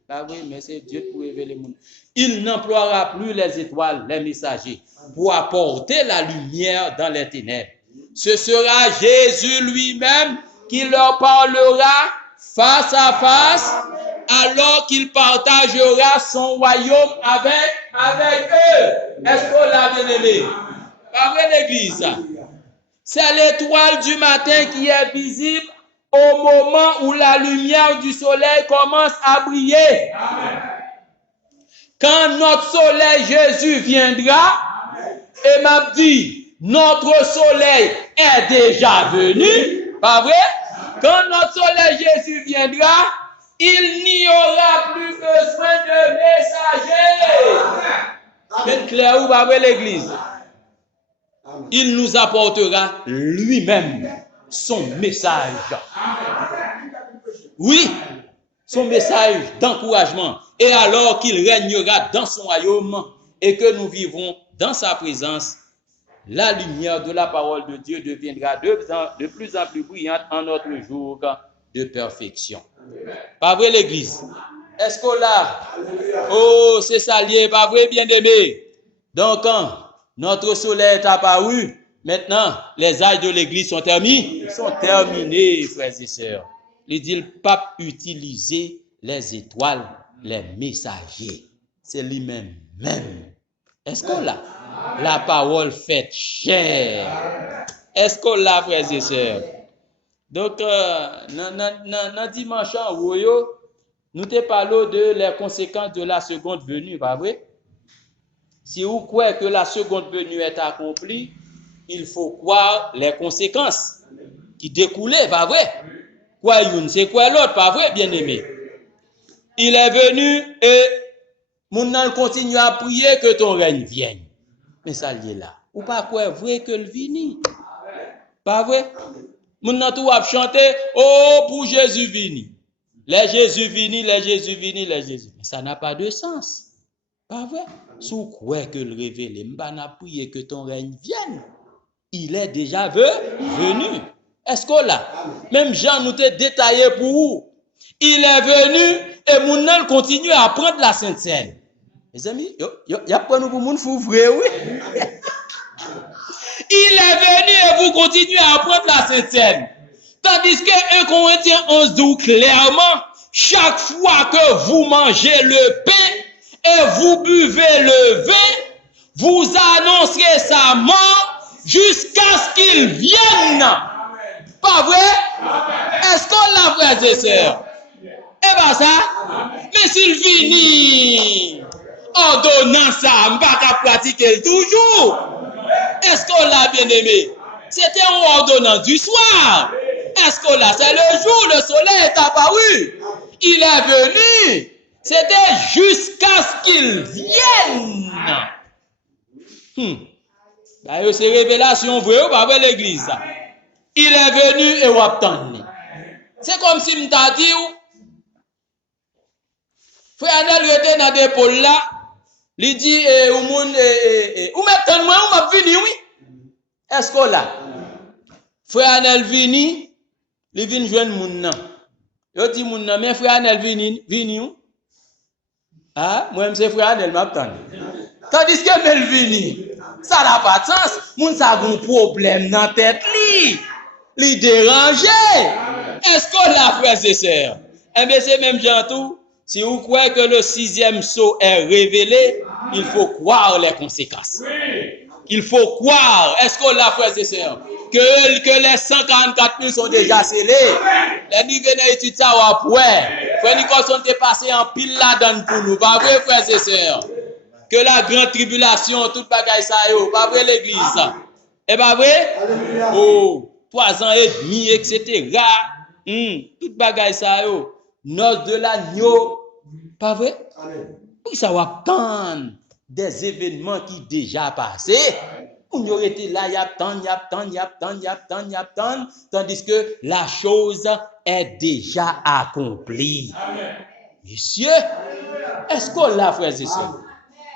pas vrai, mais c'est Dieu pour révéler mon nom. Il n'emploiera plus les étoiles, les messagers, pour apporter la lumière dans les ténèbres. Ce sera Jésus lui-même qui leur parlera face à face, alors qu'il partagera son royaume avec eux. Est-ce qu'on l'a bien aimé? Pas vrai, l'église? C'est l'étoile du matin qui est visible au moment où la lumière du soleil commence à briller. Amen. Quand notre soleil Jésus viendra, et m'a dit, notre soleil est déjà venu, pas vrai? Quand notre soleil Jésus viendra, il n'y aura plus besoin de messagers. C'est clair ou pas vrai, l'église? Il nous apportera lui-même son message. Oui, son message d'encouragement. Et alors qu'il régnera dans son royaume et que nous vivrons dans sa présence, la lumière de la parole de Dieu deviendra de plus en plus brillante en notre jour de perfection. Pas vrai, l'église? Est-ce qu'on l'a? Oh, c'est ça lié, pas vrai, bien-aimé? Donc, quand notre soleil est apparu, maintenant, les âges de l'église sont terminés. Ils sont terminés, frères et sœurs. Il dit, le pape utilisait les étoiles, les messagers. C'est lui-même. Est-ce qu'on l'a? La parole faite chair. Est-ce qu'on l'a, frères et sœurs? Donc, dans dimanche, nous te parlons de les conséquences de la seconde venue, pas vrai? Si vous croyez que la seconde venue est accomplie, il faut croire les conséquences qui découlaient, pas vrai? Quoi une, c'est quoi l'autre, pas vrai, bien-aimé? Il est venu et mon âme continue à prier que ton règne vienne. Mais ça y est là. Ou pas quoi vrai que le vini? Pas vrai? Mon âme tout a chanté, oh pour Jésus vini. Les Jésus vini, les Jésus vini, les Jésus. Mais ça n'a pas de sens. Pas vrai? Sous quoi que le révélé, m'ba n'a prié que ton règne vienne. Il est déjà venu. Est-ce que là, même Jean nous t'a détaillé pour vous. Il est venu et Mounel continue à prendre la Sainte Seine. Mes amis, il y a pas nous pour moun fou vrai, oui. Il est venu et vous continuez à prendre la Sainte Seine. Tandis que 1 Corinthiens 11 dit clairement, chaque fois que vous mangez le pain et vous buvez le vin, vous annoncerez sa mort jusqu'à ce qu'il vienne. Pas vrai? Est-ce qu'on l'a, frères et sœurs? Eh bien ça, mais s'il finit, ordonnant ça, on va pas pratiquer toujours. Est-ce qu'on l'a bien aimé? C'était une ordonnance du soir. Est-ce qu'on l'a? C'est le jour, le soleil est apparu. Il est venu. C'était jusqu'à ce qu'il vienne. C'est révélation vraie ou pas avec l'église. Il est venu et on attend. C'est comme si je t'a dit, frère Anel était dans des pôles là, il dit, où m'attend moi, où m'a venu, oui? Est-ce qu'on l'a? Frère Anel vini, il vient joindre moun nan. Il dit moun nan, mais frère Anel vini où? Ah, moi, c'est frère Anel m'attend. Tandis que Mel vini, ça n'a pas de sens. Moun sa gon problème dans tête li dérangé. Est-ce qu'on l'a, frères et sœurs? Eh bien, c'est même gentil. Si vous croyez que le 6e sceau est révélé, il faut croire les conséquences. Il faut croire. Est-ce qu'on l'a, frères et sœurs? Que les 144 000 sont déjà scellés. Les nous venons étudier ça ou après. Frère Nicholson t'est passé en pile là-dedans pour nous. Pas vrai, frères et sœurs? Que la grande tribulation, toute bagaille ça, pas vrai l'église ça. Et pas vrai? Oh, 3 ans et demi, etc. Toute bagaille ça, noce de l'agneau. Pas vrai? Puis ça va attendre des événements qui déjà passé. On aurait été là, y attend, tandis que la chose est déjà accomplie. Monsieur, est-ce qu'on l'a, frères et sœurs?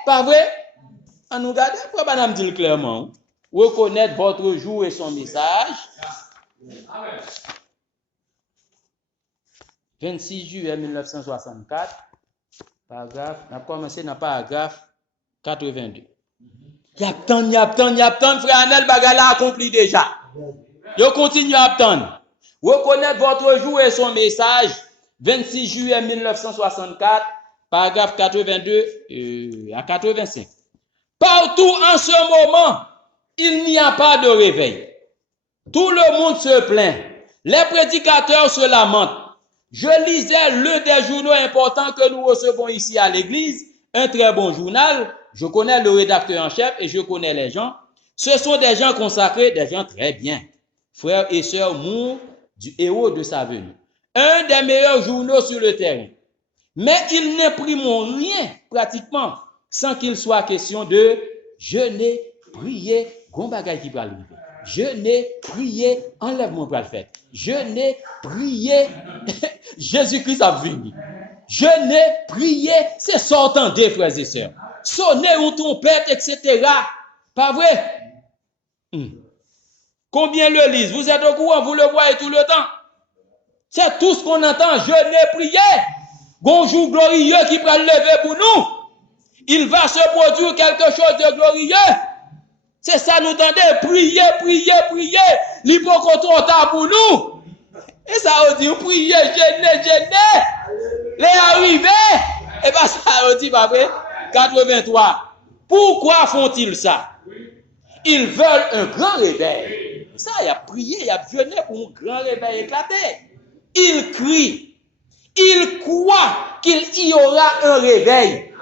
Pas vrai? On nous regarde, pourquoi madame dit clairement? Reconnaître votre jour et son message. 26 juillet 1964, paragraphe, on a commencé dans le paragraphe 82. Y attend, frère Anel, bagala accompli déjà. Yo continue à attendre. Reconnaître votre jour et son message. 26 juillet 1964, paragraphe 82 à 85. Partout en ce moment, il n'y a pas de réveil. Tout le monde se plaint. Les prédicateurs se lamentent. Je lisais l'un des journaux importants que nous recevons ici à l'église, un très bon journal. Je connais le rédacteur en chef et je connais les gens. Ce sont des gens consacrés, des gens très bien. Frères et sœurs Moore, du héros de sa venue. Un des meilleurs journaux sur le terrain. Mais ils n'impriment rien, pratiquement, sans qu'il soit question de jeûner, prier, gon bagay qui va arriver. Jeûner, prier, enlèvement va le faire. Jeûner, prier, Jésus-Christ a venu. Jeûner, prier, c'est sortant des frères et sœurs. Sonner ou trompette, etc. Pas vrai? Combien le lisent? Vous êtes au courant, vous le voyez tout le temps. C'est tout ce qu'on entend, jeûner, prier. Bonjour glorieux qui va lever pour nous. Il va se produire quelque chose de glorieux. C'est ça nous entendons, prier. L'hypocrite pour nous. Et ça on dit, prier, jeûner. Les arrivés. Et bien ça on dit, pas vrai? 83. Pourquoi font-ils ça? Ils veulent un grand réveil. Ça, il a prié, il a jeûné pour un grand réveil éclaté. Ils crient. Ils croient qu'il y aura un réveil.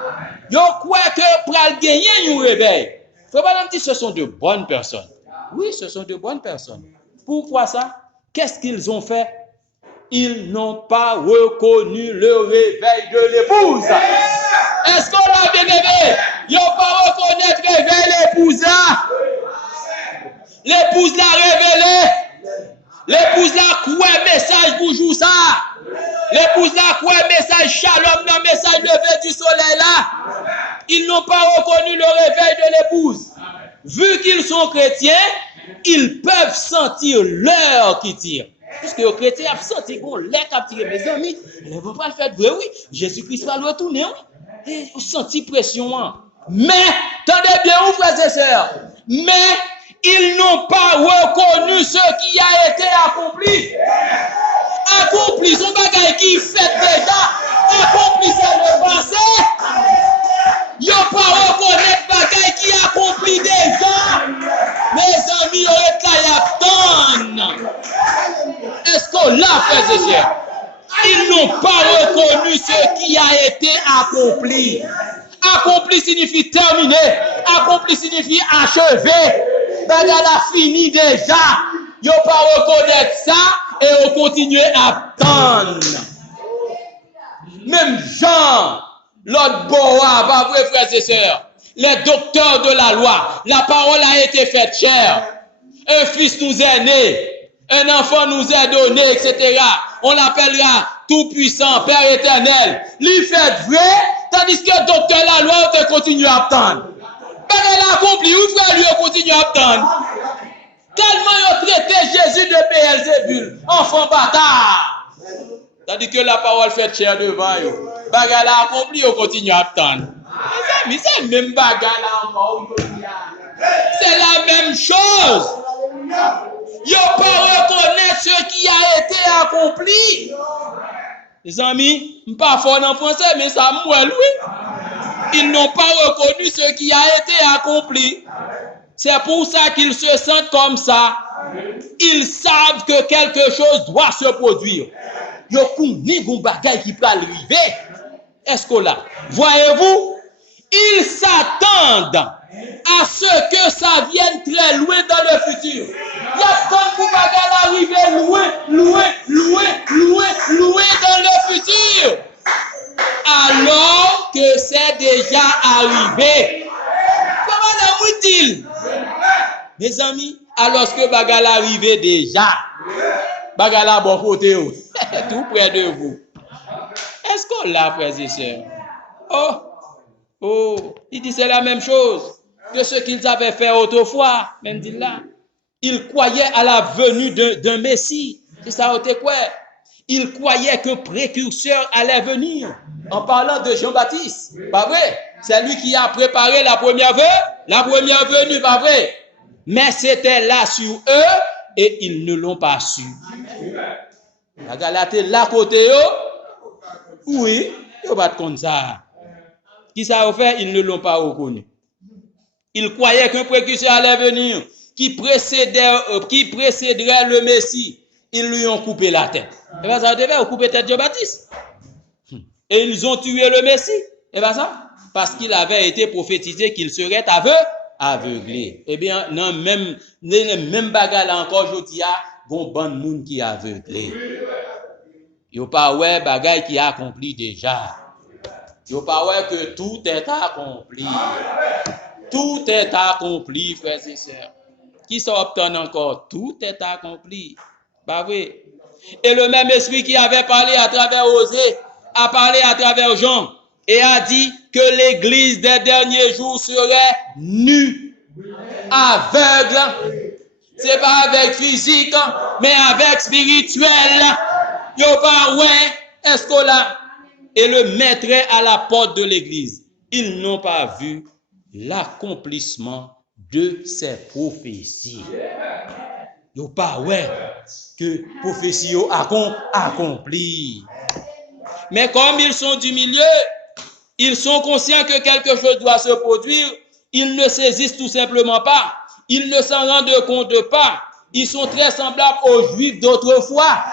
Ils croient que pour gagner un réveil. Frère Madame dit, ce sont de bonnes personnes. Oui, ce sont de bonnes personnes. Pourquoi ça? Qu'est-ce qu'ils ont fait? Ils n'ont pas reconnu le réveil de l'épouse. Est-ce qu'on l'a bien aimé? Ils n'ont pas reconnu le réveil de l'épouse. L'épouse l'a révélé. L'épouse l'a quoi message pour jouer ça. L'épouse l'a quoi message shalom dans le message levé du soleil là. Ils n'ont pas reconnu le réveil de l'épouse. Vu qu'ils sont chrétiens, ils peuvent sentir l'heure qui tire. Puisque les chrétiens ont senti qu'on l'air capturé. Mes amis, ils ne vont pas le faire vrai, oui. Jésus-Christ va le retourner, oui. Et ils ont senti pression. Hein. Mais, attendez bien, vous frères et sœurs, mais ils n'ont pas reconnu ce qui a été accompli. Accompli, son bagage qui fait déjà, accompli ça le passé. Ils n'ont pas reconnu le bagage qui accompli déjà. Mes amis, on est là, est-ce qu'on l'a, frères et sœurs? Ils n'ont pas reconnu ce qui a été accompli. Accompli signifie terminé. Accompli signifie achevé. Bagada a fini déjà. Ils n'ont pas reconnu ça et on continue à attendre. Même Jean, l'autre Boa, pas vrai, frères et sœurs. Les docteurs de la loi, la parole a été faite chère. Un fils nous est né. Un enfant nous est donné, etc. On l'appellera tout-puissant, Père éternel. Lui fait vrai, tandis que docteur la loi, on te continue à attendre. Mais elle a accompli, ou frère lui, on continue à attendre. Tellement ils ont traité Jésus de Béelzébul, enfant bâtard. Tandis que la parole fait chair devant eux. Bagarre a accompli, on continue à attendre. Mais c'est même bagarre là encore. C'est la même chose. Ils n'ont pas reconnu ce qui a été accompli. Les amis, je ne suis pas fort en français, mais ça me oui. Ils n'ont pas reconnu ce qui a été accompli. C'est pour ça qu'ils se sentent comme ça. Ils savent que quelque chose doit se produire. Ils ont un bagage qui peut arriver. Est-ce que là, voyez-vous, ils s'attendent à ce que ça vienne très loin dans le futur. Il y a tant de bagages arriver loin dans le futur. Alors que c'est déjà arrivé. Comment est-il? Mes amis, alors que bagages arrivé déjà. Bagages bon côté, tout près de vous. Est-ce qu'on l'a, frères et sœurs? Oh, il dit c'est la même chose que ce qu'ils avaient fait autrefois, même dit là. Ils croyaient à la venue d'un Messie. C'est ça, c'était quoi? Ils croyaient qu'un précurseur allait venir. En parlant de Jean-Baptiste, pas vrai? C'est lui qui a préparé la première venue, pas vrai? Mais c'était là sur eux et ils ne l'ont pas su. La Galate là côté eux, oui, ils battent comme ça. Qui ça a fait? Ils ne l'ont pas reconnu. Ils croyaient qu'un précurseur allait venir, qui précéderait le Messie. Ils lui ont coupé la tête. Et bien ça devait couper la tête de Jean-Baptiste. Et ils ont tué le Messie. Et bien ça, parce qu'il avait été prophétisé qu'il serait aveuglé. Eh bien, non, même bagarre là encore, je dis, bon monde qui est aveuglé. Il n'y a pas ouais bagaille qui a accompli déjà. Il n'y a pas ouais que tout est accompli. Tout est accompli, frères et sœurs. Qui s'obtient encore? Tout est accompli. Bah oui. Et le même esprit qui avait parlé à travers Osée, a parlé à travers Jean, et a dit que l'église des derniers jours serait nue, aveugle. C'est pas avec physique, mais avec spirituel. Yo pas ouais, est-ce qu'on l'a? Et le mettrait à la porte de l'église. Ils n'ont pas vu l'accomplissement de ces prophéties. Yo pas ouais que prophéties accompli. Mais comme ils sont du milieu, ils sont conscients que quelque chose doit se produire, ils ne saisissent tout simplement pas. Ils ne s'en rendent compte pas. Ils sont très semblables aux Juifs d'autrefois.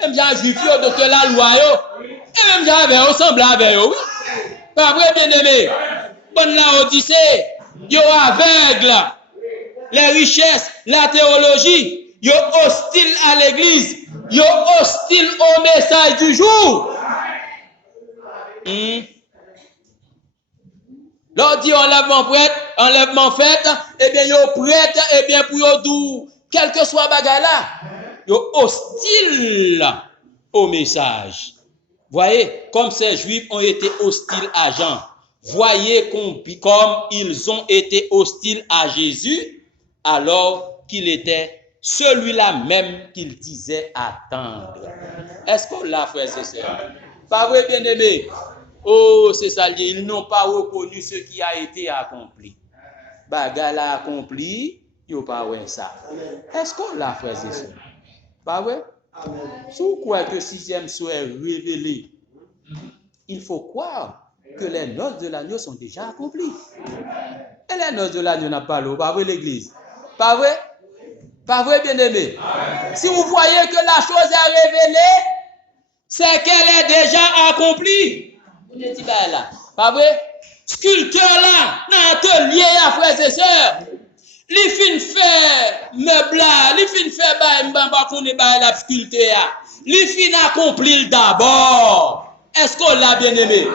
Même les Juifs de la loi, et même j'avais semblable avec eux. Pas vrai, bien-aimé? Bonne la Odyssée, yo aveugle. Les richesses, la théologie, yo hostile à l'église, yo hostile au message du jour. L'on dit enlèvement fait, eh bien, yo prête, eh bien, pour yo dou, quel que soit bagarre là, yo hostile au message. Voyez, comme ces Juifs ont été hostiles à Jean. Voyez comme ils ont été hostiles à Jésus, alors qu'il était celui-là même qu'il disait attendre. Est-ce qu'on l'a, frères et sœurs? Pas vrai, bien-aimés? Oh, c'est ça, ils n'ont pas reconnu ce qui a été accompli. Bagay l'a accompli, ils n'ont pas ouais ça. Est-ce qu'on l'a, frères et sœurs? Pas vrai? Si vous croyez que le sixième sceau est révélé, il faut croire que les noces de l'agneau sont déjà accomplies. Et les noces de l'agneau n'a pas l'eau, pas vrai l'église? Pas vrai? Pas vrai, bien-aimé? Si vous voyez que la chose est révélée, c'est qu'elle est déjà accomplie. Vous dites, ben là, pas vrai? Sculpteur là, dans l'atelier, frères et sœurs, li fin fait meuble là, li fin fait bah qu'on est la sculpteur, li fin accompli d'abord. Est-ce qu'on l'a bien aimé?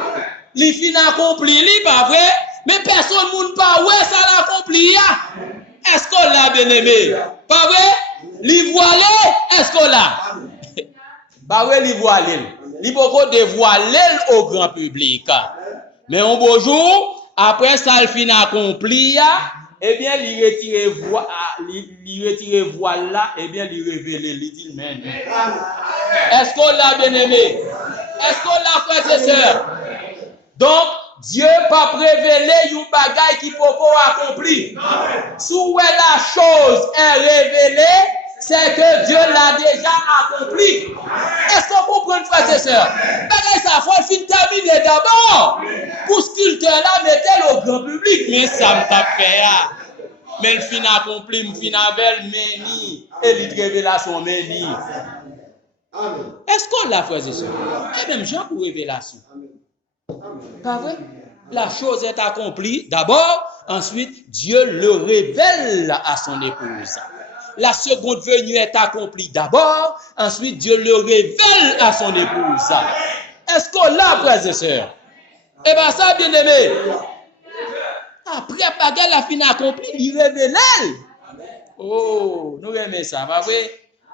Li fin accompli, li pas vrai? Mais personne moun pas ouais ça l'accompli. Est-ce qu'on l'a bien aimé? Pas vrai? Li voilé, est-ce qu'on l'a? Pas vrai, li voilé. Li beaucoup dévoilé au grand public. Mais un beau jour, après ça le fin accompli, eh bien, il retire voile là, eh bien, il révèle, il dit même. Est-ce qu'on l'a bien aimé? Est-ce qu'on l'a, frères et sœurs? Donc, Dieu pas révélé une bagaille qui peut pas accomplir. Si la chose est révélée, c'est que Dieu l'a déjà accompli. Est-ce qu'on comprend, frères et sœurs? Bagaille ça, faut le fin terminer d'abord. Pour sculpteur là, mettez-le au grand public. Mais ça me tape fait. Mais le fin accompli, le fin avec meni, et les révélations meni. Est-ce qu'on l'a, frères et sœurs? Et même Jean pour révélation. Pas vrai? La chose est accomplie d'abord, ensuite Dieu le révèle à son épouse. La seconde venue est accomplie d'abord, ensuite Dieu le révèle à son épouse. Est-ce qu'on l'a, frères et sœurs? Eh bien ça, bien aimé. Après, bagarre la fin accomplie, il révèle. Oh, nous aimons ça, pas vrai?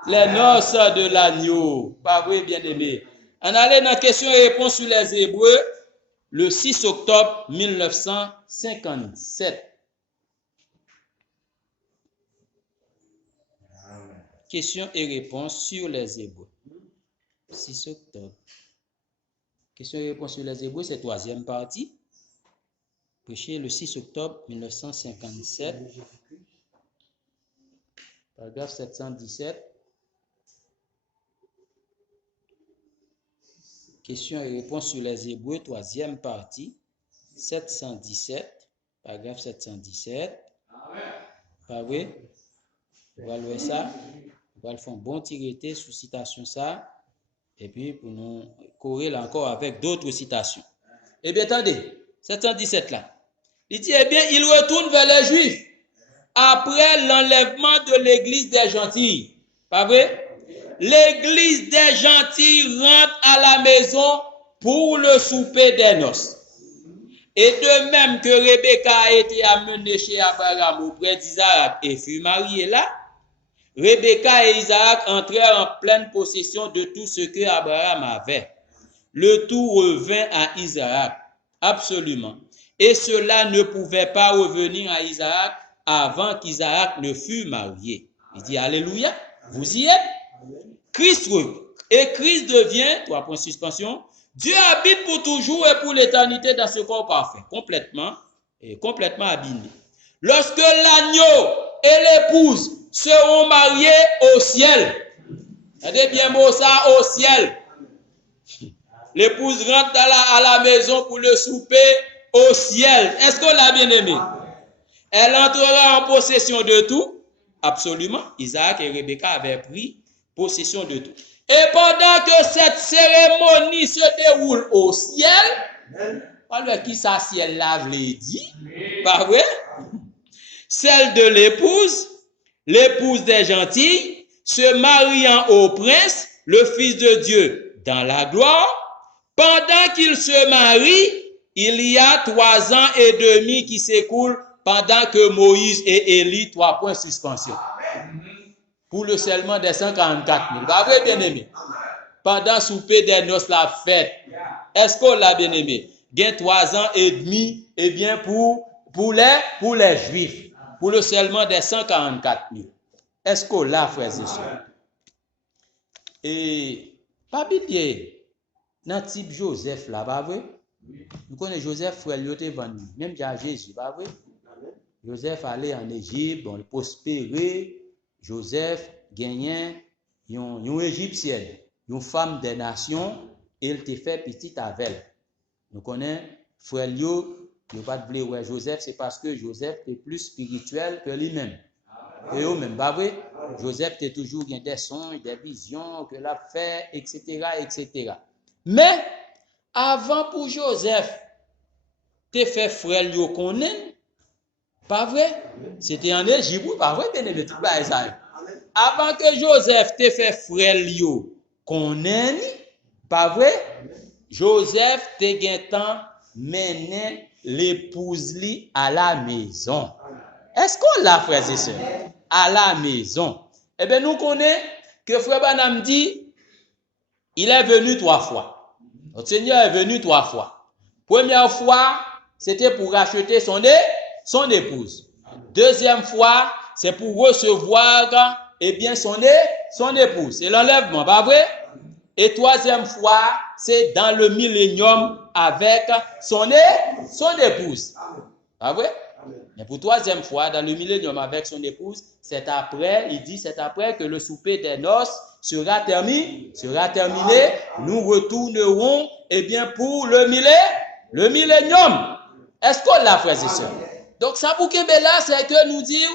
Les noces de l'agneau, pas vrai, bien aimé. On allait dans question et réponse sur les Hébreux, le 6 octobre 1957. Question et réponse sur les Hébreux. 6 octobre. Question et réponse sur les Hébreux, c'est la troisième partie. Prêché le 6 octobre 1957. Paragraphe 717. Question et réponse sur les Hébreux, troisième partie. 717. Paragraphe 717. Pas vrai? On va voir ça. On va faire un bon tiré sous citation ça. Et puis, pour nous corréler encore avec d'autres citations. Eh bien, attendez. 717 là. Il dit, eh bien, il retourne vers les Juifs après l'enlèvement de l'église des gentils. Pas vrai? L'église des gentils rentre à la maison pour le souper des noces. Et de même que Rebecca a été amenée chez Abraham auprès d'Isaac et fut mariée là, Rebecca et Isaac entrèrent en pleine possession de tout ce que Abraham avait. Le tout revint à Isaac, absolument. Et cela ne pouvait pas revenir à Isaac avant qu'Isaac ne fût marié. Il dit Alléluia, vous y êtes? Christ et Christ devient, 3 points de suspension, Dieu habite pour toujours et pour l'éternité dans ce corps parfait, complètement abîmé. Lorsque l'agneau et l'épouse seront mariés au ciel, regardez bien mot ça, au ciel. L'épouse rentre à la maison pour le souper au ciel. Est-ce qu'on l'a bien aimé? Elle entrera en possession de tout. Absolument. Isaac et Rebecca avaient pris possession de tout. Et pendant que cette cérémonie se déroule au ciel, alors qui ça ciel là je l'ai dit, pas vrai? Celle de l'épouse des gentils, se mariant au prince, le fils de Dieu, dans la gloire, pendant qu'il se marie, il y a 3 ans et demi qui s'écoulent pendant que Moïse et Élie, 3 points suspension. Pour le scellement des 144 000. Pas vrai, bien-aimé? Pendant souper des noces, la fête. Est-ce qu'on l'a bien aimé? Il y a 3 ans et demi, eh bien, pour les Juifs. Pour le scellement des 144 000. Est-ce que là, frères et sœurs? Et pas oublier, dans le type Joseph là, pas vrai? Nous connaissons Joseph, frère, il était vendu. Même Jésus, pas vrai? Joseph allait en Égypte, bon, il prospérait. Joseph gagnait une Égyptienne, une femme des nations, et il te fait petit avec elle. Nous connaissons, frère Lio, il n'y a pas de blé, ouais, Joseph, c'est parce que Joseph est plus spirituel que lui-même. Et eux-mêmes, pas vrai? Joseph a toujours des songes, des visions, que l'a fait, etc., etc. Mais, avant pour Joseph, te fait frère Lio connaît, pas vrai? C'était en Égypte, pas vrai? Bien aimé, tout ça. Avant que Joseph te fait frère Lio connaît, pas vrai? Joseph te gen mené l'épouse li à la maison. Est-ce qu'on l'a, frères et sœurs? À la maison. Eh bien, nous connaissons que frère Branham dit, il est venu 3 fois. Notre Seigneur est venu 3 fois. Première fois, c'était pour racheter son épouse. Deuxième fois, c'est pour recevoir son épouse. C'est l'enlèvement, pas vrai? Et troisième fois, c'est dans le millénium avec son épouse. Pas vrai? Mais pour troisième fois, dans le millénium avec son épouse, c'est après que le souper des noces sera terminé. Nous retournerons, pour le millénium. Est-ce qu'on l'a, frères et sœurs? Donc, ça pour là, c'est que nous dire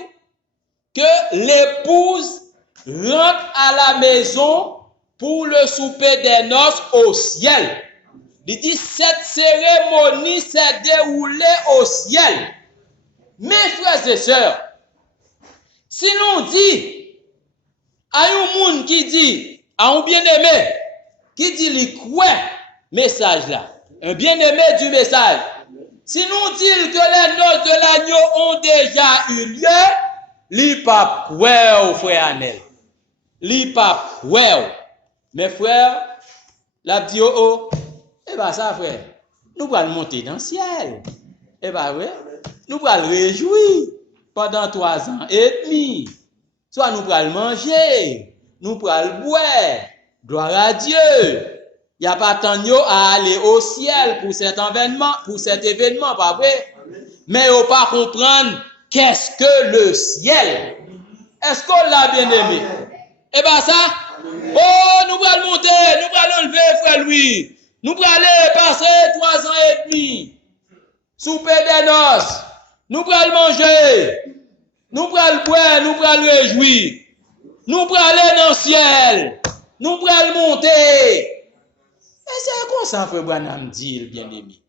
que l'épouse rentre à la maison pour le souper des noces au ciel. Il dit, cette cérémonie s'est déroulée au ciel. Mes frères et sœurs, si l'on dit à un monde qui dit, à un bien-aimé, qui dit le quoi message là, un bien-aimé du message, si nous dit que les noces de l'agneau ont déjà eu lieu, li pas ouais, frère Anel. Li pas ouais. Mes frères, la dit oh, eh bien ça frère, nous allons monter dans le ciel. Eh bien oui, nous allons réjouir pendant 3 ans et demi. Soit nous allons manger, nous allons boire, gloire à Dieu. Il n'y a pas tant à aller au ciel pour cet événement, pas vrai? Mais on pas comprendre qu'est-ce que le ciel. Est-ce qu'on l'a bien aimé? Eh bien ça, oh, nous allons monter, nous allons lever, frère Louis. Nous allons aller passer 3 ans et demi. Souper des noces. Nous allons manger. Nous allons boire, nous allons réjouir. Nous allons aller dans le ciel. Nous allons monter. Et c'est comme ça, frère Branham dit, bien aimé.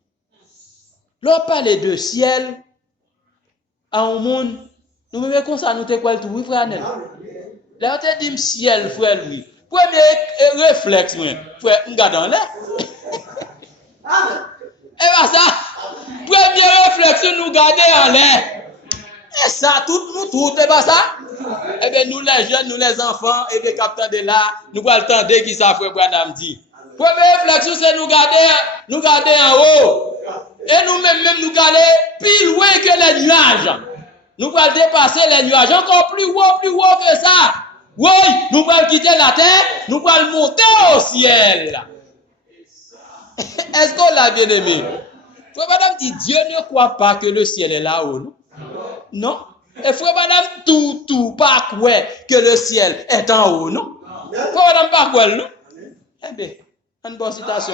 L'on parle de ciel à un monde, nous même comme ça, nous te quoi tout, frère Nel. Là, on te dit ciel, frère Louis. Premier réflexe, frère, on regarde en l'air. Et bien ça, premier réflexe, nous garder en l'air. Et ça, tout, et bien ça. Eh bien, nous les jeunes, nous les enfants, et bien, capteurs de là, nous allons entendre qui ça, frère Branham dit. Premier réflexe, c'est nous garder en haut. Et nous-mêmes, nous garder plus loin que les nuages. Nous allons dépasser les nuages encore plus haut que ça. Oui, nous allons quitter la terre, nous allons monter au ciel. Est-ce qu'on l'a bien aimé? Frère Madame dit, Dieu ne croit pas que le ciel est là-haut. Non? Non. Et frère Madame, tout, pas quoi que le ciel est en haut, non? Frère Madame, pas quoi, non? Eh bien, une bonne citation.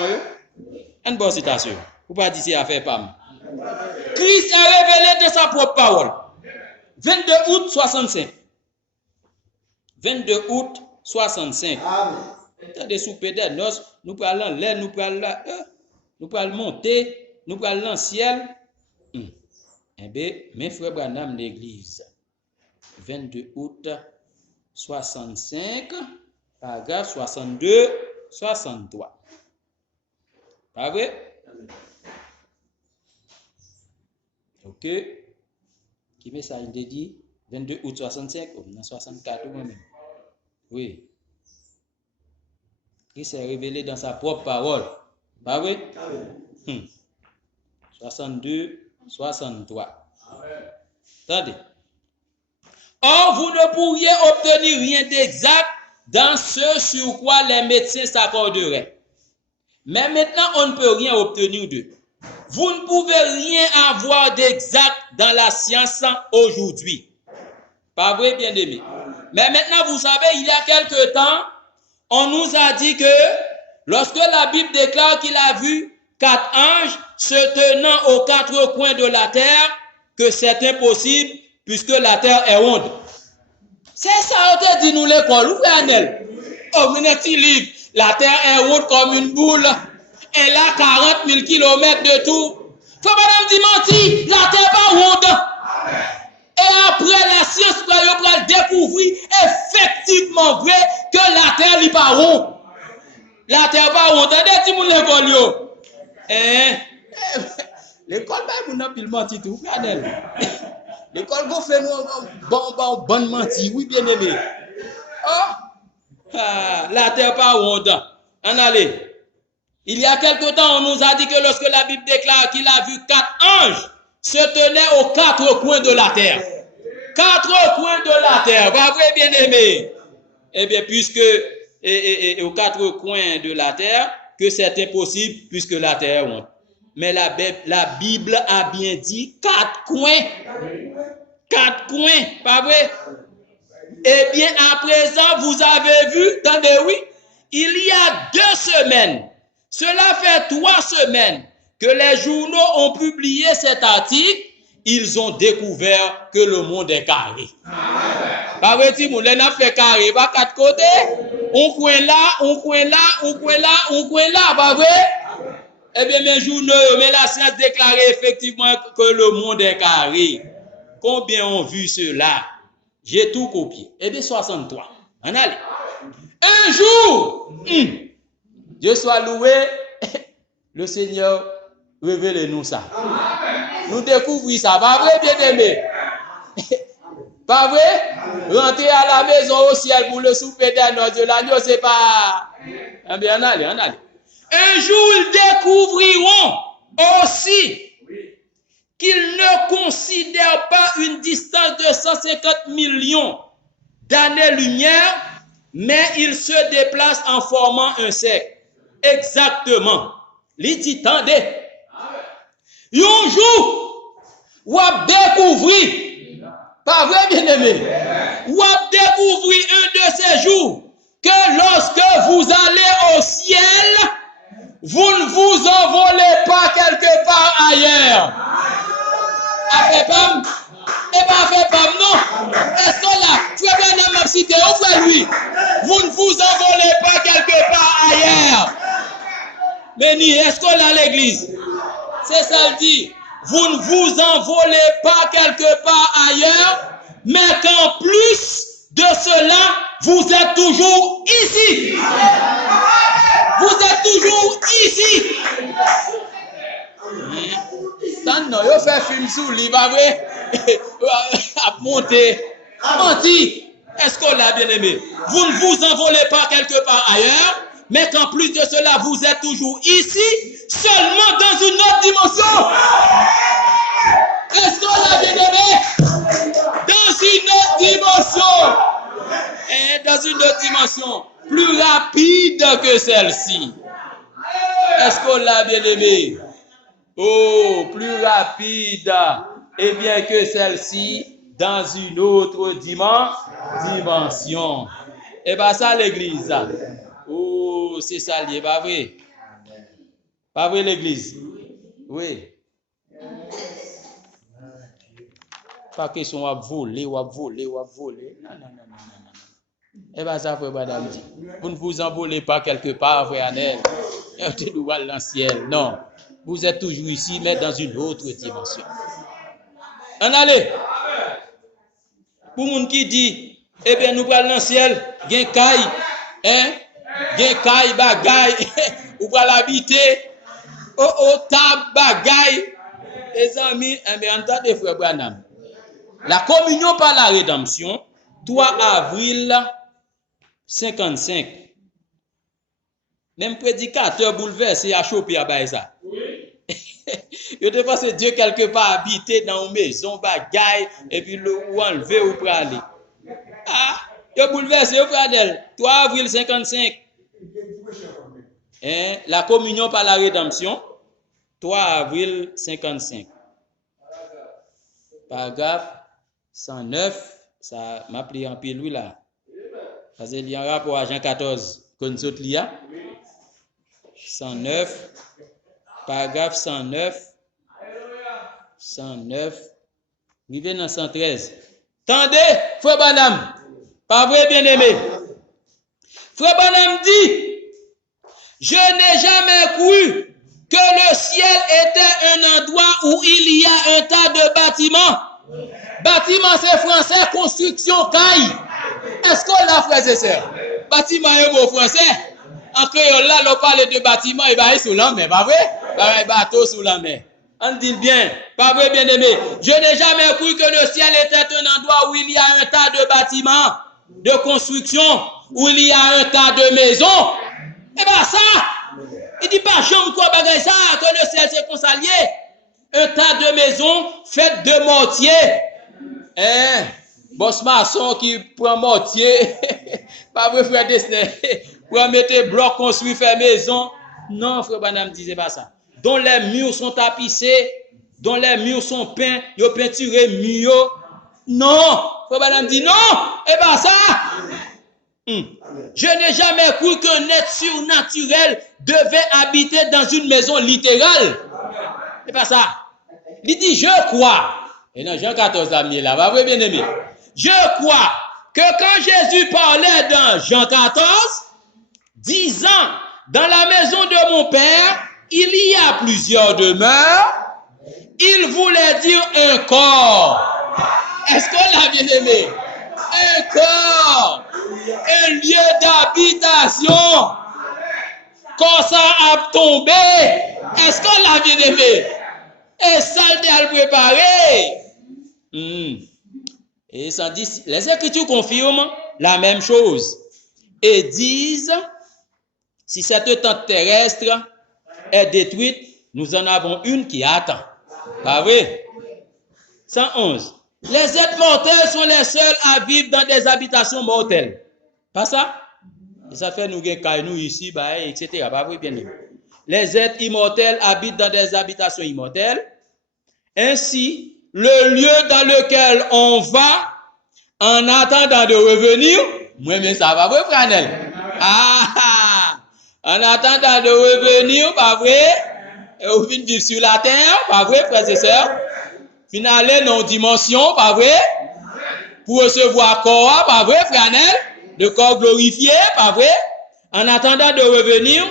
Une bonne citation. Vous pas dire c'est affaire pas. Christ a révélé de sa propre parole. 22 août 65. 22 août 65. Dans des soupers des noces, nous parlons l'air, nous parlons monter, nous parlons dans le ciel. Eh bien, mes frères Branham l'église. 22 août 65, paragraphe 62, 63. Pas vrai? Ok. Qui message de dit 22 août 65 ou 64 moi-même. Oui. Qui s'est révélé dans sa propre parole. Pas vrai? 62, 63. Attendez. Or, vous ne pourriez obtenir rien d'exact dans ce sur quoi les médecins s'accorderaient. Mais maintenant, on ne peut rien obtenir d'eux. Vous ne pouvez rien avoir d'exact dans la science aujourd'hui. Pas vrai, bien-aimé? Mais maintenant, vous savez, il y a quelque temps, on nous a dit que lorsque la Bible déclare qu'il a vu 4 anges se tenant aux 4 coins de la terre, que c'est impossible puisque la terre est ronde. C'est ça, on te dit nous l'école, ouvrez Anel. Oh, mon petit livre, la terre est ronde comme une boule. Elle a 40 000 km de tout. Faut madame dit menti, la terre pas ronde. Et après la science, on va découvrir effectivement vrai que la terre n'est pas ronde. La terre pas ronde. Attendez, si vous l'école yo. L'école, vous n'avez pas menti tout. L'école, vous fait bon menti. Oui, bien aimé. Oh, la terre pas ronde. En allez. Il y a quelque temps, on nous a dit que lorsque la Bible déclare qu'il a vu 4 anges se tenaient aux 4 coins de la terre. 4 coins de la terre. Pas vrai, bien aimé? Eh bien, puisque aux 4 coins de la terre, que c'est impossible puisque la terre est ronde. Mais la Bible a bien dit 4 coins. 4 coins, pas vrai? Eh bien, à présent, vous avez vu, attendez, oui, il y a 2 semaines, cela fait 3 semaines que les journaux ont publié cet article, ils ont découvert que le monde est carré. Pas vrai, Timon, on a fait carré, pas 4 côtés, on coin là, on coin là, on coin là, on coin là, pas vrai? Eh bien, mes journaux, mais la science déclare effectivement que le monde est carré. Combien ont vu cela? J'ai tout copié. Eh bien, 63. On allez. Un jour, Dieu soit loué, le Seigneur révèle-nous ça. Nous découvrons ça. Pas vrai, bien-aimé? Pas vrai? Rentrer à la maison au ciel pour le souper d'un Dieu, l'agneau, c'est pas. Eh bien, on allez, on allez. Un jour, ils découvriront aussi qu'ils ne considèrent pas une distance de 150 millions d'années-lumière, mais ils se déplacent en formant un cercle. Exactement. Il dit, tendez. Un jour, vous découvrir, pas vrai, bien-aimé, vous découvrir un de ces jours que lorsque vous allez au ciel, vous ne vous envolez pas quelque part ailleurs. Fait pam, et pas fait pam, non. Est-ce que là, tu es bien dans ma cité, où fait lui? Vous ne vous envolez pas quelque part ailleurs. Mais ni, est-ce qu'on a l'église? C'est ça le dit. Vous ne vous envolez pas quelque part ailleurs, mais qu'en plus de cela, vous êtes toujours ici. Vous êtes toujours ici. Non, il fait film sous lui, pas vrai? À monter. Menti. Est-ce qu'on l'a bien aimé? Vous ne vous envolez pas quelque part ailleurs, mais qu'en plus de cela, vous êtes toujours ici, seulement dans une autre dimension. Est-ce qu'on l'a bien aimé? Dans une autre dimension. Et dans une autre dimension, plus rapide que celle-ci. Est-ce qu'on l'a bien aimé? Oh, plus rapide, et bien que celle-ci, dans une autre dimension. Et bien ça l'église. Oh, c'est ça lié, pas vrai? Pas vrai l'église? Oui. Pas question à voler, ou à voler, ou à voler. Non, non, non, non, non. Et bien ça, frère madame dit. Vous ne vous envolez pas quelque part, frère Anel. Tu dois aller dans le ciel. Non. Vous êtes toujours ici, mais dans une autre dimension. On allez. Pour moun qui dit, eh bien, nous allons dans le ciel, gen kay, gen kay bagay, ou va l'habiter, au tab bagay. Les amis, eh bien, entendez, frère Branham. La communion par la rédemption, 3 avril 55. Même prédicateur bouleversé a chopé à bailler ça. Je devais penser Dieu quelque part habiter dans une maison, bagaille, et puis le enlever ou pour aller. Ah, yo bouleversé, yo Fradel. 3 avril 55. La communion par la rédemption. 3 avril 55. Paragraphe 109. Ça m'a pris en pile, lui, là. Ça, c'est lié en rapport à Jean 14. Qu'on nous autres lia. 109. Paragraphe 109. 109. Vivez dans 113. Tendez, Frère Branham. Pas vrai, bien-aimé. Frère Branham dit, je n'ai jamais cru que le ciel était un endroit où il y a un tas de bâtiments. Bâtiment, c'est français, construction, caille. Est-ce qu'on l'a, frères et sœurs? Bâtiment est beau français. En créole, là, on parle de bâtiment, il va sous la mer, pas vrai? Bateau sous la mer. On dit bien, pas vrai, bien-aimé. Je n'ai jamais cru que le ciel était un endroit où il y a un tas de bâtiments, de construction, où il y a un tas de maisons. Eh bien, ça, il dit pas, j'aime quoi, bagay ça, que le ciel c'est consalié. Un tas de maisons faites de mortier. Boss maçon qui prend mortier, pas vrai, frère Destin, pour mettre bloc construit, faire maison. Non, frère Branham disait pas ça. Dont les murs sont tapissés, dont les murs sont peints, ils ont peinturé murs. Non, frère Branham dit non, et pas ça. Je n'ai jamais cru qu'un être surnaturel devait habiter dans une maison littérale. C'est pas ça. Il dit, je crois. Et dans Jean 14, là, va vrai, bien aimé. Je crois que quand Jésus parlait dans Jean 14, disant, dans la maison de mon Père, il y a plusieurs demeures, il voulait dire un corps. Est-ce qu'on l'a bien aimé? Un corps, un lieu d'habitation. Quand ça a tombé, est-ce qu'on l'a bien aimé? Et ça a préparé. Et ça dit, les Écritures confirment la même chose et disent, si cette tente terrestre est détruite, nous en avons une qui attend. Pas vrai? 111. Les êtres mortels sont les seuls à vivre dans des habitations mortelles. Pas ça? Et ça fait nous nous ici, etc. Pas vrai, bien aimé. Les êtres immortels habitent dans des habitations immortelles. Ainsi, le lieu dans lequel on va en attendant de revenir, moi, mais ça va vrai, Franel? En attendant de revenir, pas vrai? Et on vient vivre sur la terre, pas vrai, frères et sœurs? Finalement, non-dimension, pas vrai? Pour recevoir corps, pas vrai, Franel? De corps glorifié, pas vrai? En attendant de revenir,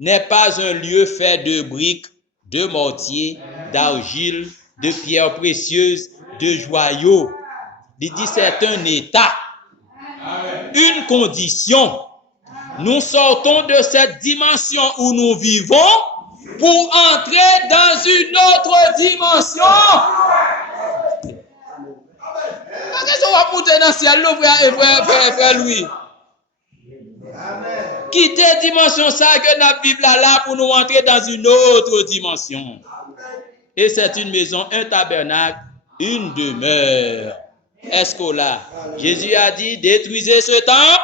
n'est pas un lieu fait de briques, de mortier, d'argile, de pierres précieuses, de joyaux. Il dit c'est un état, une condition. Nous sortons de cette dimension où nous vivons pour entrer dans une autre dimension. Qu'est-ce qu'on va monter dans le ciel, frère Louis? Quitter dimension ça que nous vivons là pour nous entrer dans une autre dimension. Et c'est une maison, un tabernacle, une demeure. Est-ce qu'on l'a? Jésus a dit, détruisez ce temple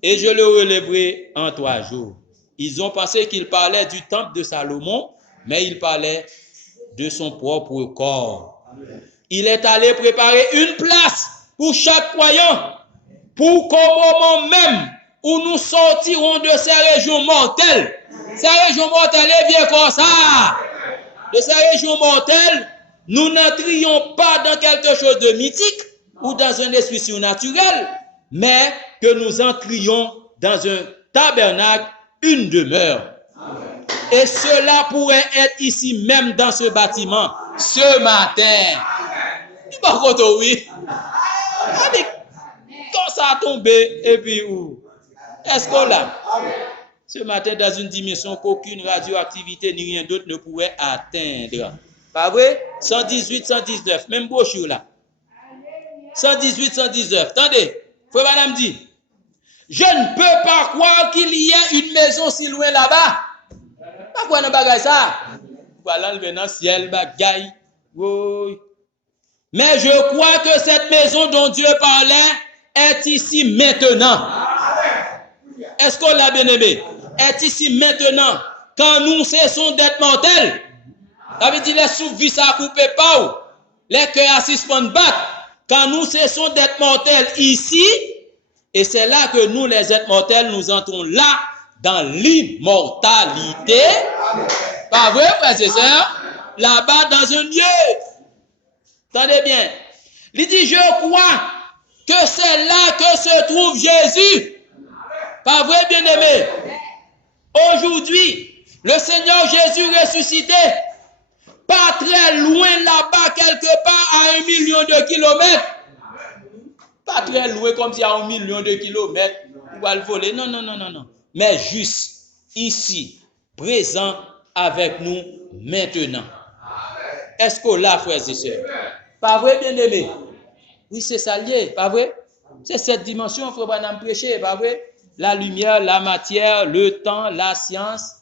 et je le relèverai en 3 jours. Ils ont pensé qu'il parlait du temple de Salomon, mais il parlait de son propre corps. Il est allé préparer une place pour chaque croyant, pour qu'au moment même où nous sortirons de ces régions mortelles, ces régions mortelles, et bien comme ça, de ces régions mortelles, nous n'entrions pas dans quelque chose de mythique ou dans un esprit surnaturel, mais que nous entrions dans un tabernacle, une demeure. Et cela pourrait être ici même dans ce bâtiment, ce matin. Par contre, oui. Quand ça a tombé, et puis où? Est-ce qu'on l'a? Ce matin, dans une dimension qu'aucune radioactivité ni rien d'autre ne pourrait atteindre. Pas vrai? 118, 119, même brochure là. 118, 119. Attendez, frère madame dit, je ne peux pas croire qu'il y ait une maison si loin là-bas. Pas quoi dans bagay ça? Voilà le dans ciel bagay. Oui. Mais je crois que cette maison dont Dieu parlait est ici maintenant. Est-ce qu'on l'a bien aimé? Est ici maintenant. Quand nous cessons d'être mortels, ça veut dire les sous-vies ça coupe pas ou les cœurs à suspendre battre. Quand nous cessons d'être mortels ici, et c'est là que nous, les êtres mortels, nous entrons là, dans l'immortalité. Pas vrai, frères et sœurs? Là-bas, dans un lieu. Attendez bien. Il dit, je crois que c'est là que se trouve Jésus. Pas vrai, bien-aimé? Aujourd'hui, le Seigneur Jésus ressuscité, pas très loin là-bas, quelque part à 1 million de kilomètres. Pas très loin comme si à 1 million de kilomètres, on va le voler. Non, non, non, non, non. Mais juste ici, présent avec nous maintenant. Est-ce que là, frères et sœurs? Pas vrai, bien-aimé? Oui, c'est ça lié, pas vrai? C'est cette dimension, frère Branham prêcher, pas vrai? La lumière, la matière, le temps, la science,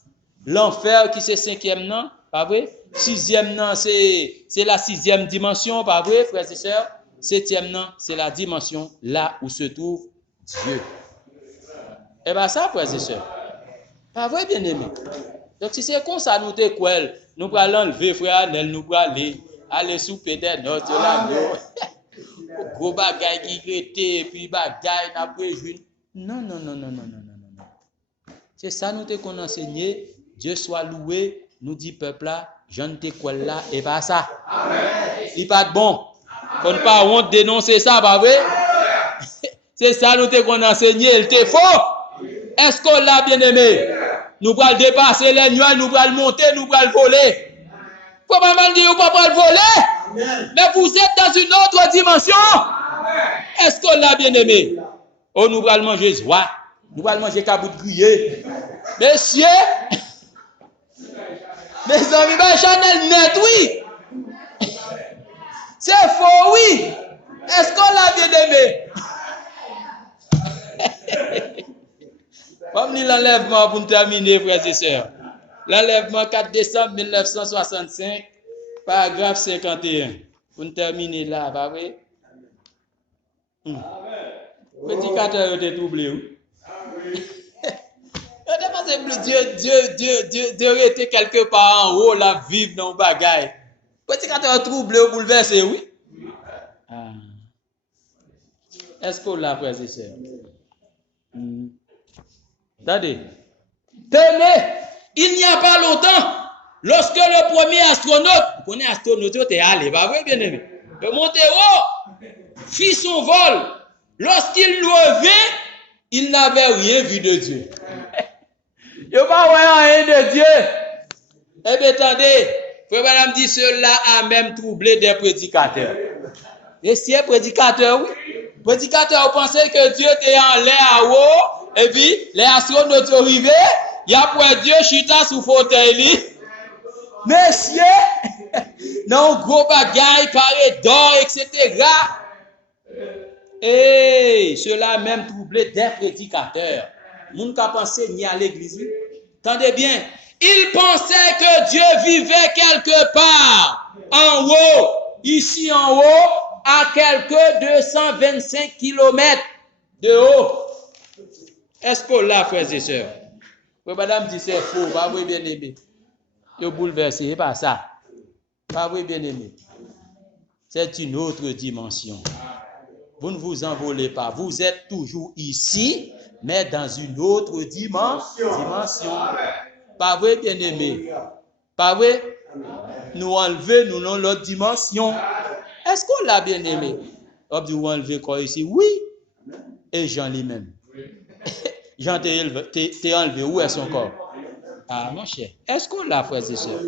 l'enfer qui c'est 5e nom, pas vrai? 6e nom, c'est la 6e dimension, pas vrai, frères et sœurs? 7e nom, c'est la dimension là où se trouve Dieu. Et bien ça, frères et sœurs, pas vrai, bien-aimé? Donc si c'est comme ça, nous te quoi, nous allons enlever, frère, nous allons aller sous peut-être notre là, gros bagay qui était, puis bagay n'a préjoué. Non, non, non, non, non, non, non, non. C'est ça nous te qu'on enseigné. Dieu soit loué, nous dit peuple là, je ne te quoi là, et pas ça. Il pas de bon. Qu'on pas honte dénoncer ça, pas vrai? C'est ça nous te qu'on enseigné, il te faux. Est-ce qu'on l'a bien aimé? Nous allons dépasser les nuages, nous allons monter, nous allons voler. Faut pas mal dire, vous pouvez voler. Mais vous êtes dans une autre dimension. Est-ce qu'on l'a bien aimé? Oh, nous allons manger joie. Nous allons manger cabot grillé. Messieurs, mes amis, ben Chanel net, oui. C'est faux, oui. Est-ce qu'on l'a bien aimé? Comme l'enlèvement pour terminer, frères et sœurs. L'enlèvement 4 décembre 1965, paragraphe 51. Pour terminer là, pas vrai? Prédicateur était troublé. Dieu était quelque part en haut, là, vivre dans le bagaille. Prédicateur troublé, bouleversé, oui. Est-ce qu'on l'a, frères et sœurs? Attendez. Tenez, il n'y a pas longtemps, lorsque le premier astronaute, vous connaissez astronaute, était allé, pas vrai, bien aimé? Le Montéo fit son vol. Lorsqu'il revint, il n'avait rien vu de Dieu. Il n'y a pas rien de Dieu. Eh bien, attendez, frère Madame dit cela a même troublé des prédicateurs. Et si un prédicateur, oui. Prédicateur pensait que Dieu était en l'air à haut, et puis les astronautes sont arrivés, il y a pour Dieu chita sous fauteuil. Messieurs, non, gros bagaille, paré d'or, etc. Et cela a même troublé des prédicateurs. Moun ka pensé ni à l'église. Attendez bien, il pensait que Dieu vivait quelque part, en haut, ici en haut, à quelques 225 km de haut. Est-ce que là, frères et sœurs? Madame dit c'est faux, pas vrai bien aimé. Vous bouleversé, c'est pas ça. Pas vrai bien aimé. C'est une autre dimension. Vous ne vous envolez pas. Vous êtes toujours ici, mais dans une autre dimension. Pas vrai bien aimé. Pas vrai? Nous enlever, nous dans l'autre dimension. Est-ce qu'on l'a bien aimé? On dit vous enlever quoi ici? Oui. Et Jean lui-même. Jean t'es enlevé. Où est son corps? Ah, mon cher. Est-ce qu'on l'a, frères et sœurs?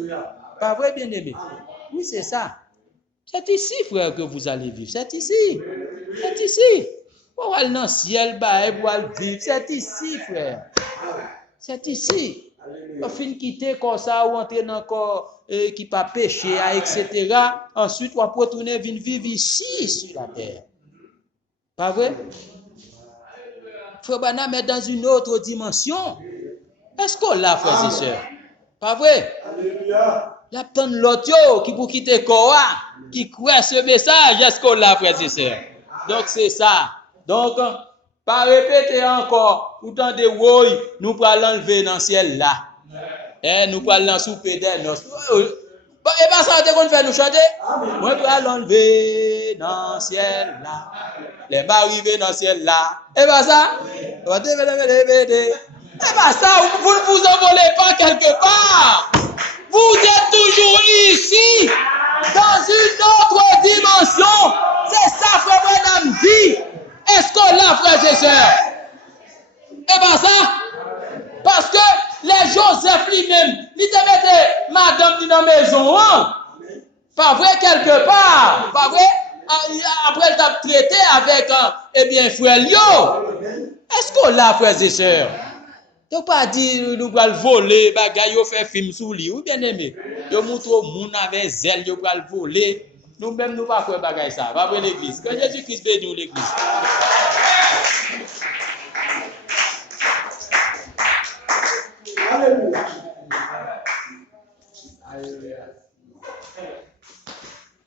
Pas vrai, bien aimé? Oui, c'est ça. C'est ici, frère, que vous allez vivre. C'est ici. C'est ici. Pour aller dans le ciel, pour aller vivre. C'est ici, frère. C'est ici. On finit quitter comme ça, ou entrer dans le corps qui pas péché, etc. Ensuite, on va retourner vivre ici, sur la terre. Pas vrai? Frère Branham est dans une autre dimension. Est-ce qu'on l'a, frères et sœurs? Pas vrai? Alléluia. Il y a plein de l'autre qui pour quitter Koa, qui croit ce message. Est-ce qu'on l'a, frères et sœurs? Donc c'est ça. Donc, pas répéter encore, pourtant de oui, nous pouvons l'enlever dans le ciel là. Et nous pouvons l'enlever sous pédale. Bon, et pas ça, on fait nous chanter. Moi, pouvons l'enlever dans le ciel là. Les bas arrivés dans le ciel là. Et pas ça. Et pas ça, vous ne vous envolez pas quelque part. Vous êtes toujours ici, dans une autre dimension. C'est ça, frère Branham dit. Est-ce qu'on l'a, frères et sœurs? Et bien ça, parce que les Joseph lui-même, il te mettait madame dans la maison, hein? Pas vrai quelque part, pas vrai? Après, il t'a traité avec, eh bien, frère Lio. Est-ce qu'on l'a, frères et sœurs? Tu pas dire nous allons voler, bagay yo fait film sous lui, ou bien aimé. Yo montre au monde avec zèle, yo allons voler. Nous-mêmes, nous pas faire bagay ça. Va voir l'église. Que Jésus-Christ bénisse l'église. Alléluia. Alléluia.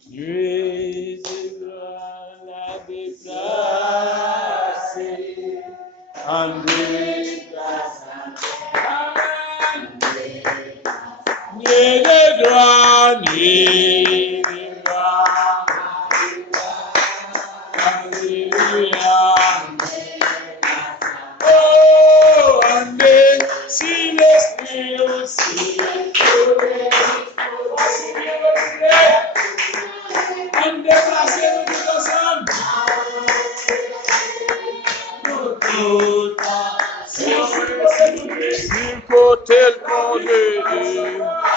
Dieu la déplacé, en déplacé, Dieu de gloire.